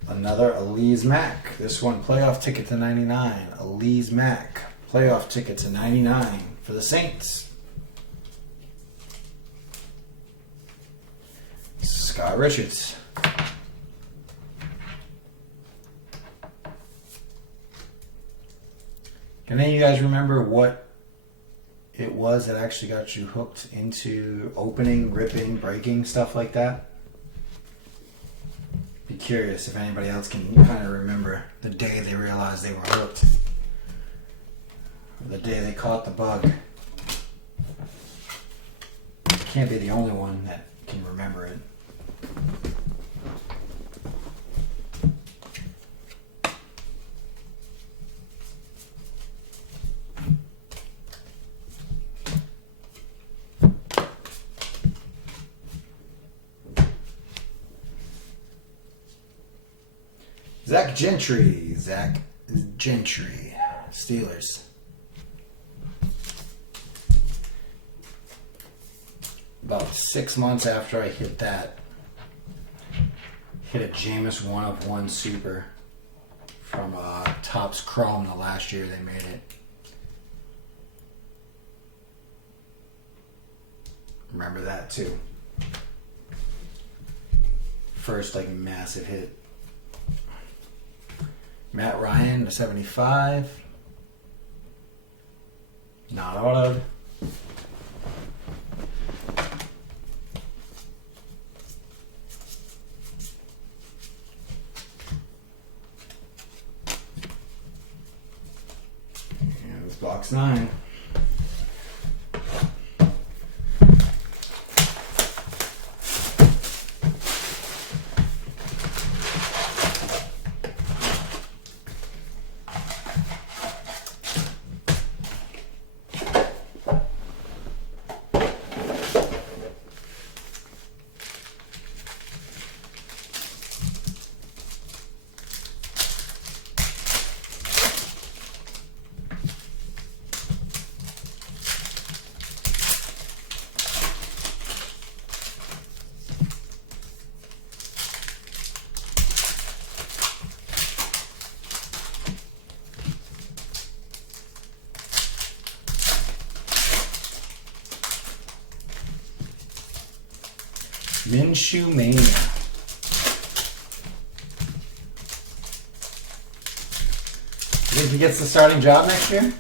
Another Elise Mack. This one, playoff ticket to 99. Elise Mack. Playoff ticket to 99 for the Saints. Scott Richards. Can any of you guys remember what it was that actually got you hooked into opening, ripping, breaking, stuff like that? Be curious if anybody else can kind of remember the day they realized they were hooked. Or the day they caught the bug. Can't be the only one that can remember it. Zach Gentry. Zach Gentry. Steelers. About 6 months after I hit that, hit a Jameis 1-of-1 Super from Topps Chrome the last year they made it. Remember that too. First like massive hit. Matt Ryan to 75. Not autoed. And this box 9. Minshew Mania. You think he gets the starting job next year?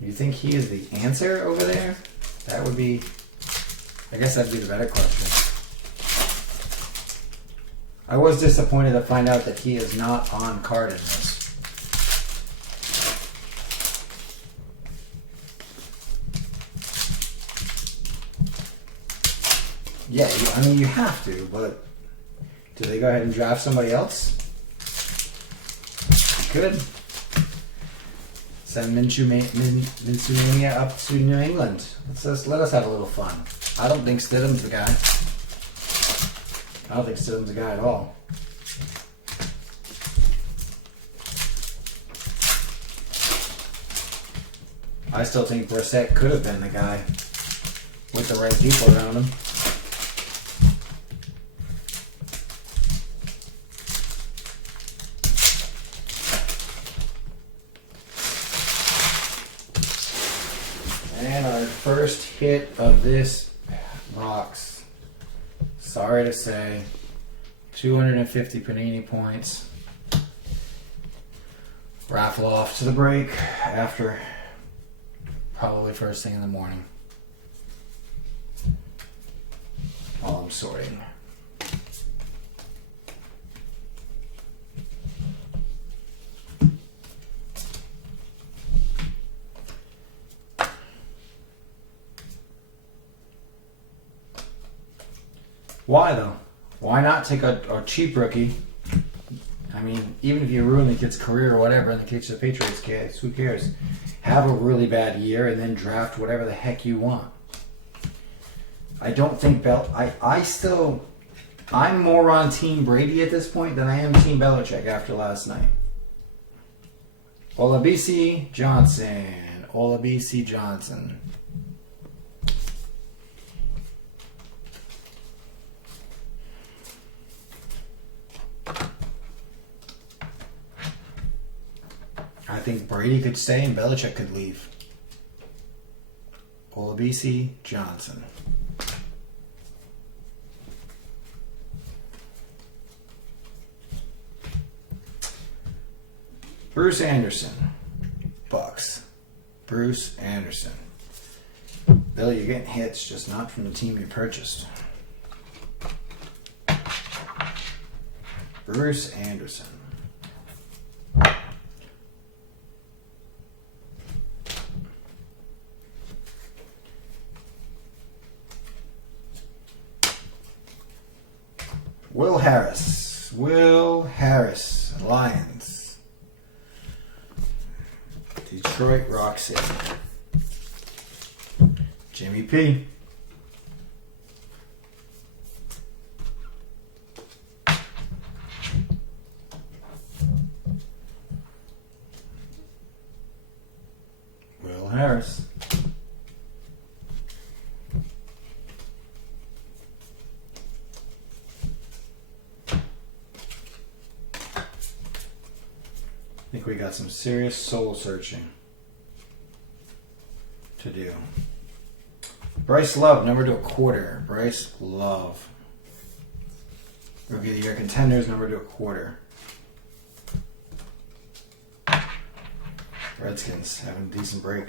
You think he is the answer over there? That would be, I guess that'd be the better question. I was disappointed to find out that he is not on card in this. Yeah, I mean, you have to, but do they go ahead and draft somebody else? You could. Send Minshew Mania up to New England. Let us have a little fun. I don't think Stidham's the guy. I don't think Stidham's the guy at all. I still think Brissett could have been the guy with the right people around him. And our first hit of this box, sorry to say, 250 Panini points. Raffle off to the break after probably first thing in the morning. While I'm sorting. Why though? Why not take a cheap rookie? I mean, even if you ruin the kid's career or whatever, in the case of the Patriots kids, who cares? Have a really bad year and then draft whatever the heck you want. I don't think I'm more on Team Brady at this point than I am Team Belichick after last night. Olabisi Johnson. I think Brady could stay and Belichick could leave. Olabisi Johnson. Bruce Anderson. Bucks. Bruce Anderson. Bill, you're getting hits, just not from the team you purchased. Bruce Anderson. Will Harris, Lions. Detroit Rock City. Jimmy P. Will Harris. I think we got some serious soul searching to do. Bryce Love, number to a quarter. Bryce Love. Rookie of the Year Contenders, number to a quarter. Redskins having a decent break.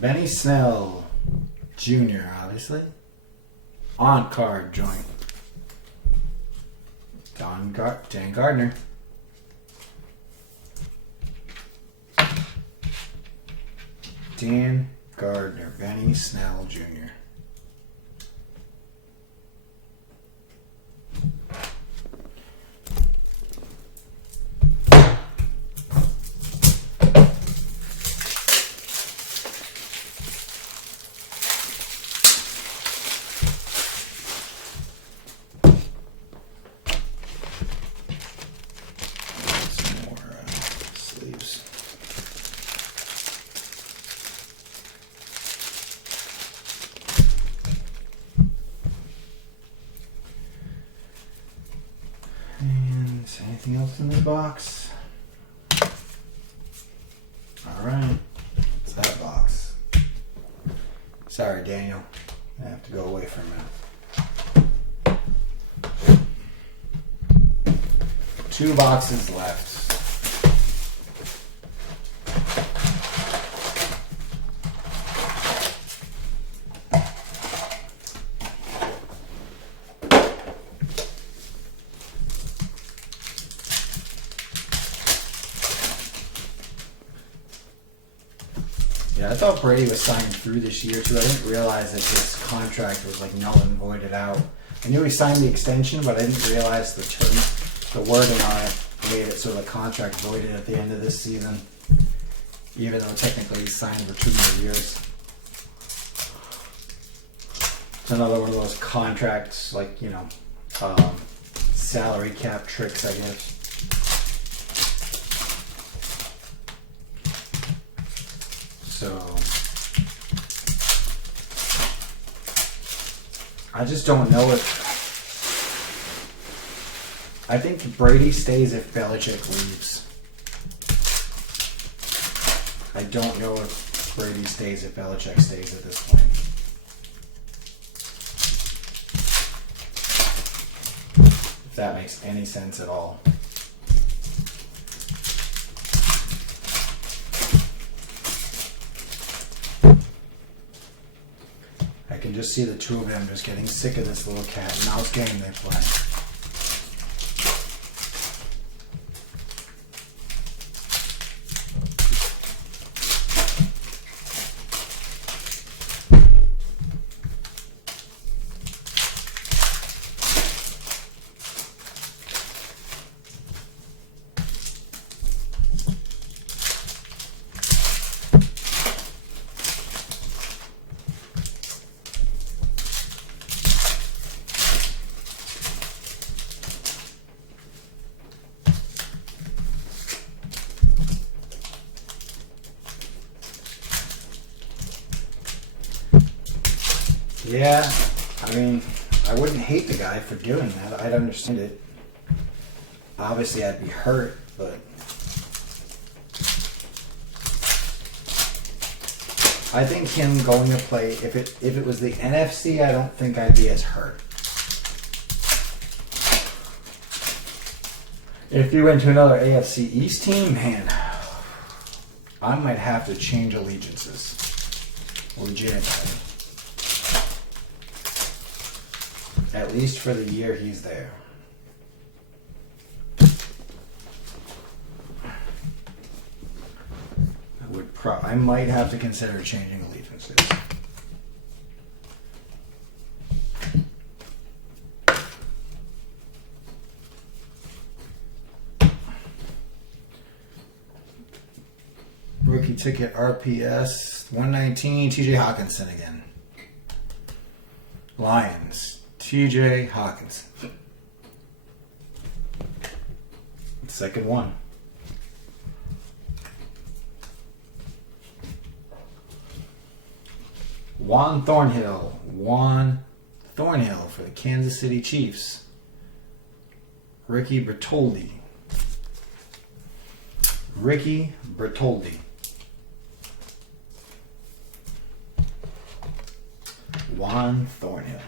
Benny Snell Jr., obviously. On card joint. Dan Gardner. Dan Gardner, Benny Snell Jr. Anything else in this box? Alright. It's that box. Sorry, Daniel. I have to go away for a minute. 2 boxes left. Yeah, I thought Brady was signing through this year too. I didn't realize that this contract was like null and voided out. I knew he signed the extension, but I didn't realize the term, the wording on it made it so the contract voided at the end of this season, even though technically he signed for 2 more years. It's another one of those contracts, like, you know, salary cap tricks, I guess. So I just don't know if I think Brady stays if Belichick leaves. I don't know if Brady stays if Belichick stays at this point. If that makes any sense at all. I can just see the two of them just getting sick of this little cat and mouse game they play. Yeah, I mean, I wouldn't hate the guy for doing that. I'd understand it. Obviously, I'd be hurt, but I think him going to play, if it was the NFC, I don't think I'd be as hurt. If you went to another AFC East team, man, I might have to change allegiances. Legitimately. At least for the year he's there. I might have to consider changing allegiances. Rookie ticket RPS 119 TJ Hawkinson again. Lions. TJ Hawkins. Second one. Juan Thornhill for the Kansas City Chiefs. Ricky Bertoldi. Juan Thornhill.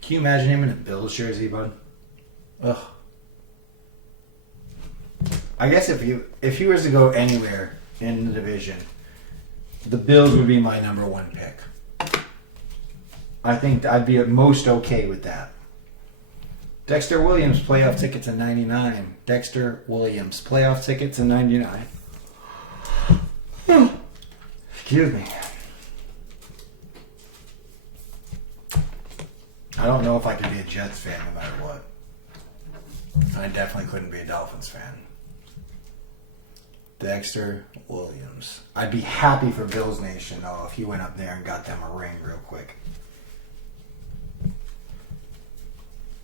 Can you imagine him in a Bills jersey, bud? Ugh. I guess if he was to go anywhere in the division, the Bills would be my number 1 pick. I think I'd be at most okay with that. Dexter Williams playoff ticket to 99. Dexter Williams playoff ticket to 99. Excuse me. I don't know if I could be a Jets fan no matter what. I definitely couldn't be a Dolphins fan. Dexter Williams. I'd be happy for Bills Nation, though, if he went up there and got them a ring real quick.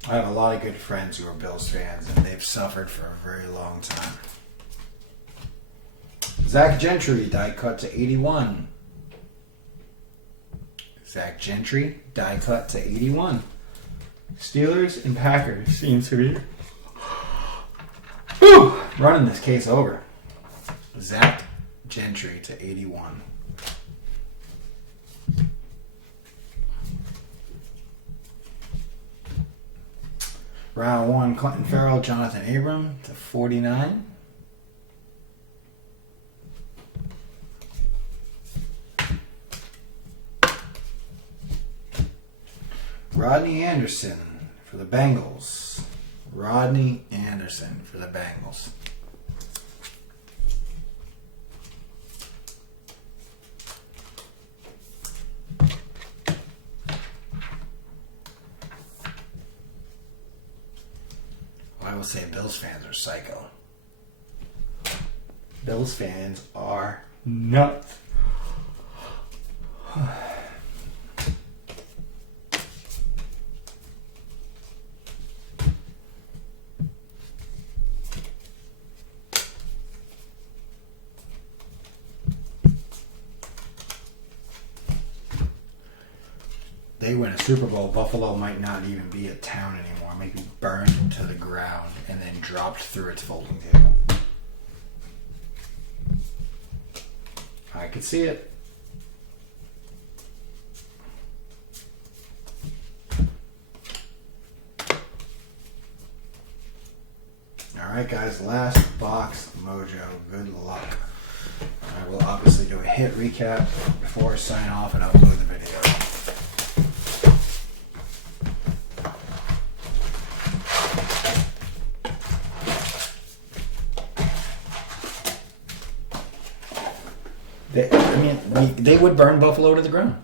I have a lot of good friends who are Bills fans, and they've suffered for a very long time. Zach Gentry, die cut to 81. Zach Gentry, die cut to 81. Steelers and Packers seems to be Whew, running this case over. Zach Gentry to 81. Round 1, Clinton Farrell, Jonathan Abram to 49. Rodney Anderson for the Bengals. Rodney Anderson for the Bengals. I will say Bills fans are psycho. Bills fans are nuts. They win a Super Bowl, Buffalo might not even be a town anymore. It might be burned to the ground and then dropped through its folding table. I could see it. Alright guys, last box mojo. Good luck. I will obviously do a hit recap before I sign off and upload the video. They would burn Buffalo to the ground.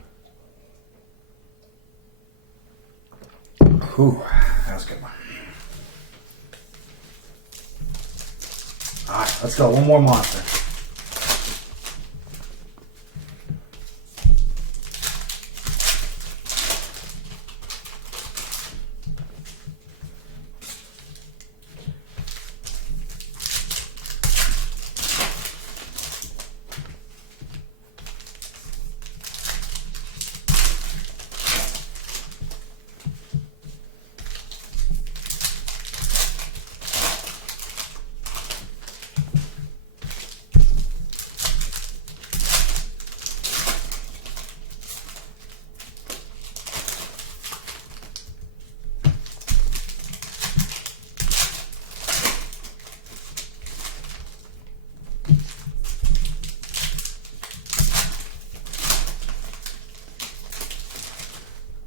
Whew, that was a good one. Alright, let's go. One more monster.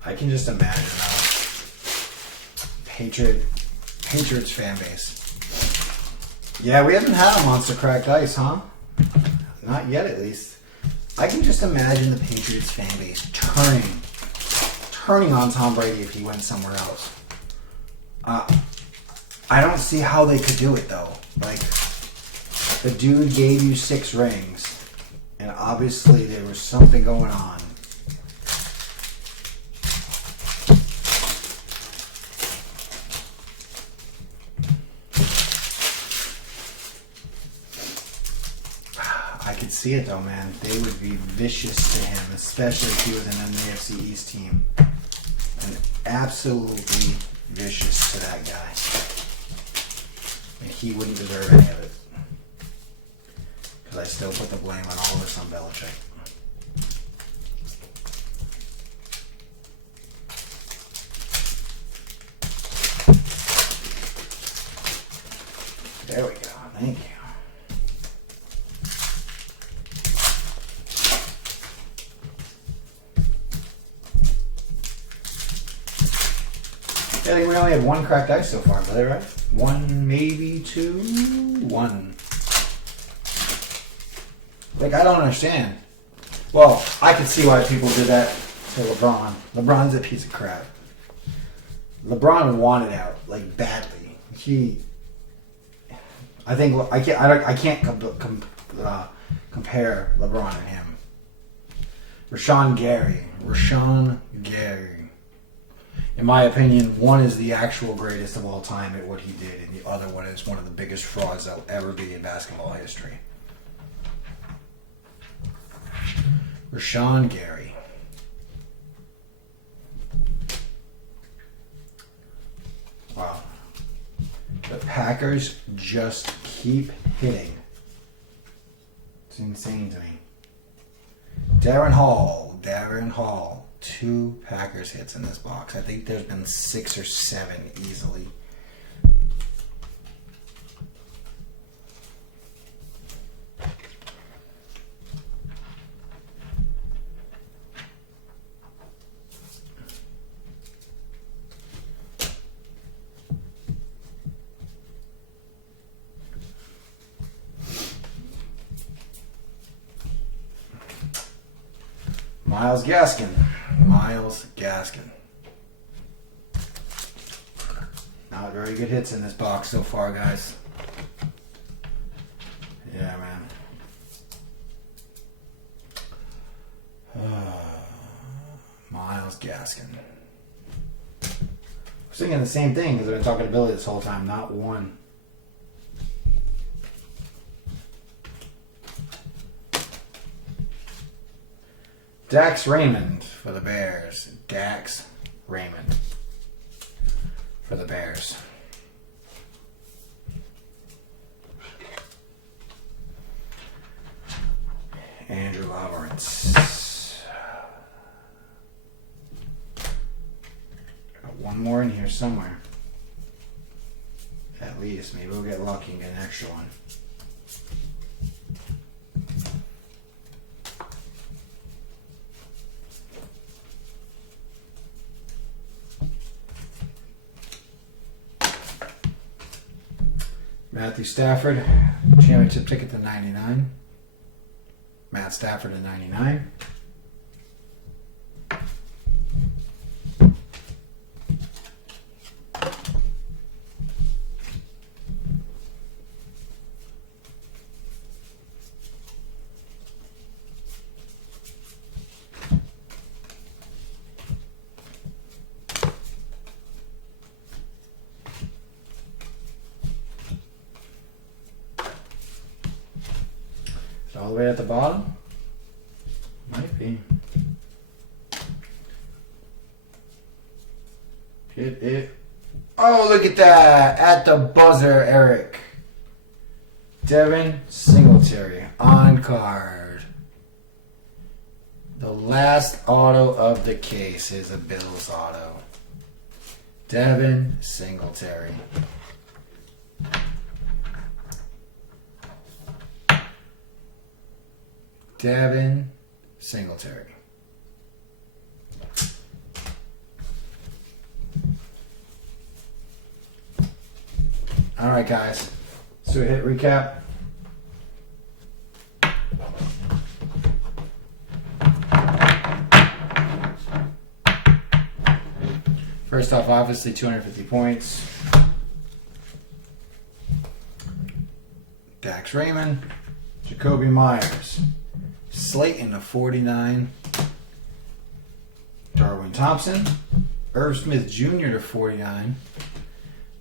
I can just imagine Patriots fan base. Yeah, we haven't had a monster cracked ice, huh? Not yet, at least. I can just imagine the Patriots fan base turning on Tom Brady if he went somewhere else. I don't see how they could do it though. Like, the dude gave you 6 rings, and obviously there was something going on. See it though, man. They would be vicious to him, especially if he was in an AFC East team. And absolutely vicious to that guy. And he wouldn't deserve any of it. Because I still put the blame on all this on Belichick. There we go. Thank you. I think we only had 1 cracked ice so far, is that right? 1, maybe 2, 1. Like, I don't understand. Well, I could see why people did that to LeBron. LeBron's a piece of crap. LeBron wanted out, like, badly. I can't compare LeBron and him. Rashawn Gary. In my opinion, one is the actual greatest of all time at what he did, and the other one is one of the biggest frauds that'll ever be in basketball history. Rashawn Gary. Wow. The Packers just keep hitting. It's insane to me. Darren Hall. 2 Packers hits in this box. I think there's been 6 or 7 easily. Myles Gaskin. Not very good hits in this box so far, guys. Yeah, man. Myles Gaskin. I was thinking the same thing because I've been talking to Billy this whole time. Not one. Dax Raymond for the Bears. Dax Raymond for the Bears. Andrew Lawrence. Got one more in here somewhere. At least. Maybe we'll get lucky and get an extra one. Matthew Stafford, championship ticket to 99. Matt Stafford to 99. All the way at the bottom? Might be. Hit it. Oh, look at that. At the buzzer, Eric. Devin Singletary on card. The last auto of the case is a Bills auto. Devin Singletary. Devin Singletary. All right, guys. So hit recap. First off, obviously 250 points. Dax Raymond, Jacoby Myers, Slayton to 49, Darwin Thompson, Irv Smith Jr. to 49,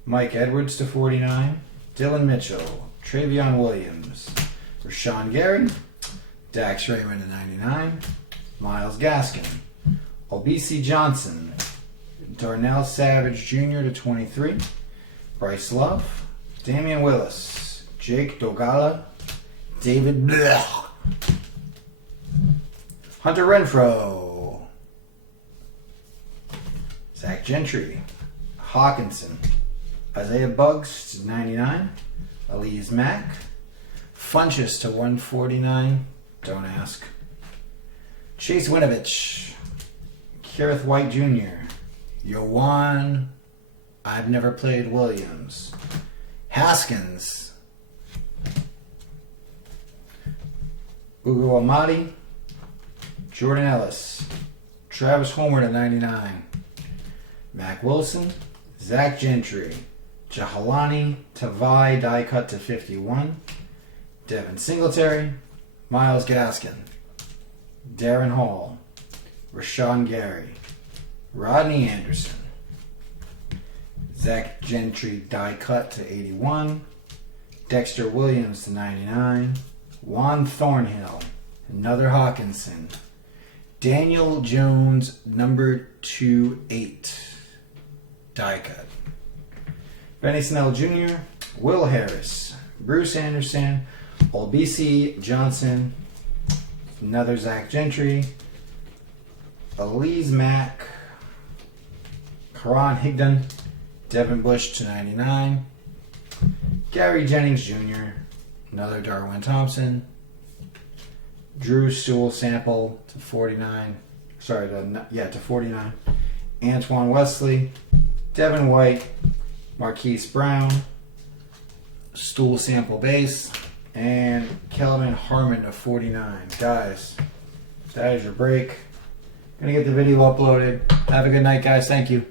Mike Edwards to 49, Dylan Mitchell, Travion Williams, Rashawn Gary, Dax Raymond to 99, Myles Gaskin, Obese Johnson, Darnell Savage Jr. to 23, Bryce Love, Damian Willis, Jake Dogala, David Blech, Hunter Renfrow, Zach Gentry, Hawkinson, Isaiah Buggs to 99, Elise Mack, Funchess to 149, don't ask, Chase Winovich, Kerith White Jr., Yowan, I've never played Williams, Haskins, Ugo Amadi, Jordan Ellis, Travis Homer to 99, Mac Wilson, Zach Gentry, Jahalani Tavai Dicut to 51, Devin Singletary, Myles Gaskin, Darren Hall, Rashawn Gary, Rodney Anderson, Zach Gentry Dicut to 81, Dexter Williams to 99, Juan Thornhill, another Hawkinson, Daniel Jones, number 2/8, die cut. Benny Snell Jr., Will Harris, Bruce Anderson, Olbisi Johnson, another Zach Gentry, Elise Mack, Karan Higdon, Devin Bush to 99, Gary Jennings Jr., another Darwin Thompson, Drew Sewell sample to 49. To 49. Antoine Wesley, Devin White, Marquise Brown, Stool sample base, and Kelvin Harmon to 49. Guys, that is your break. Gonna get the video uploaded. Have a good night, guys. Thank you.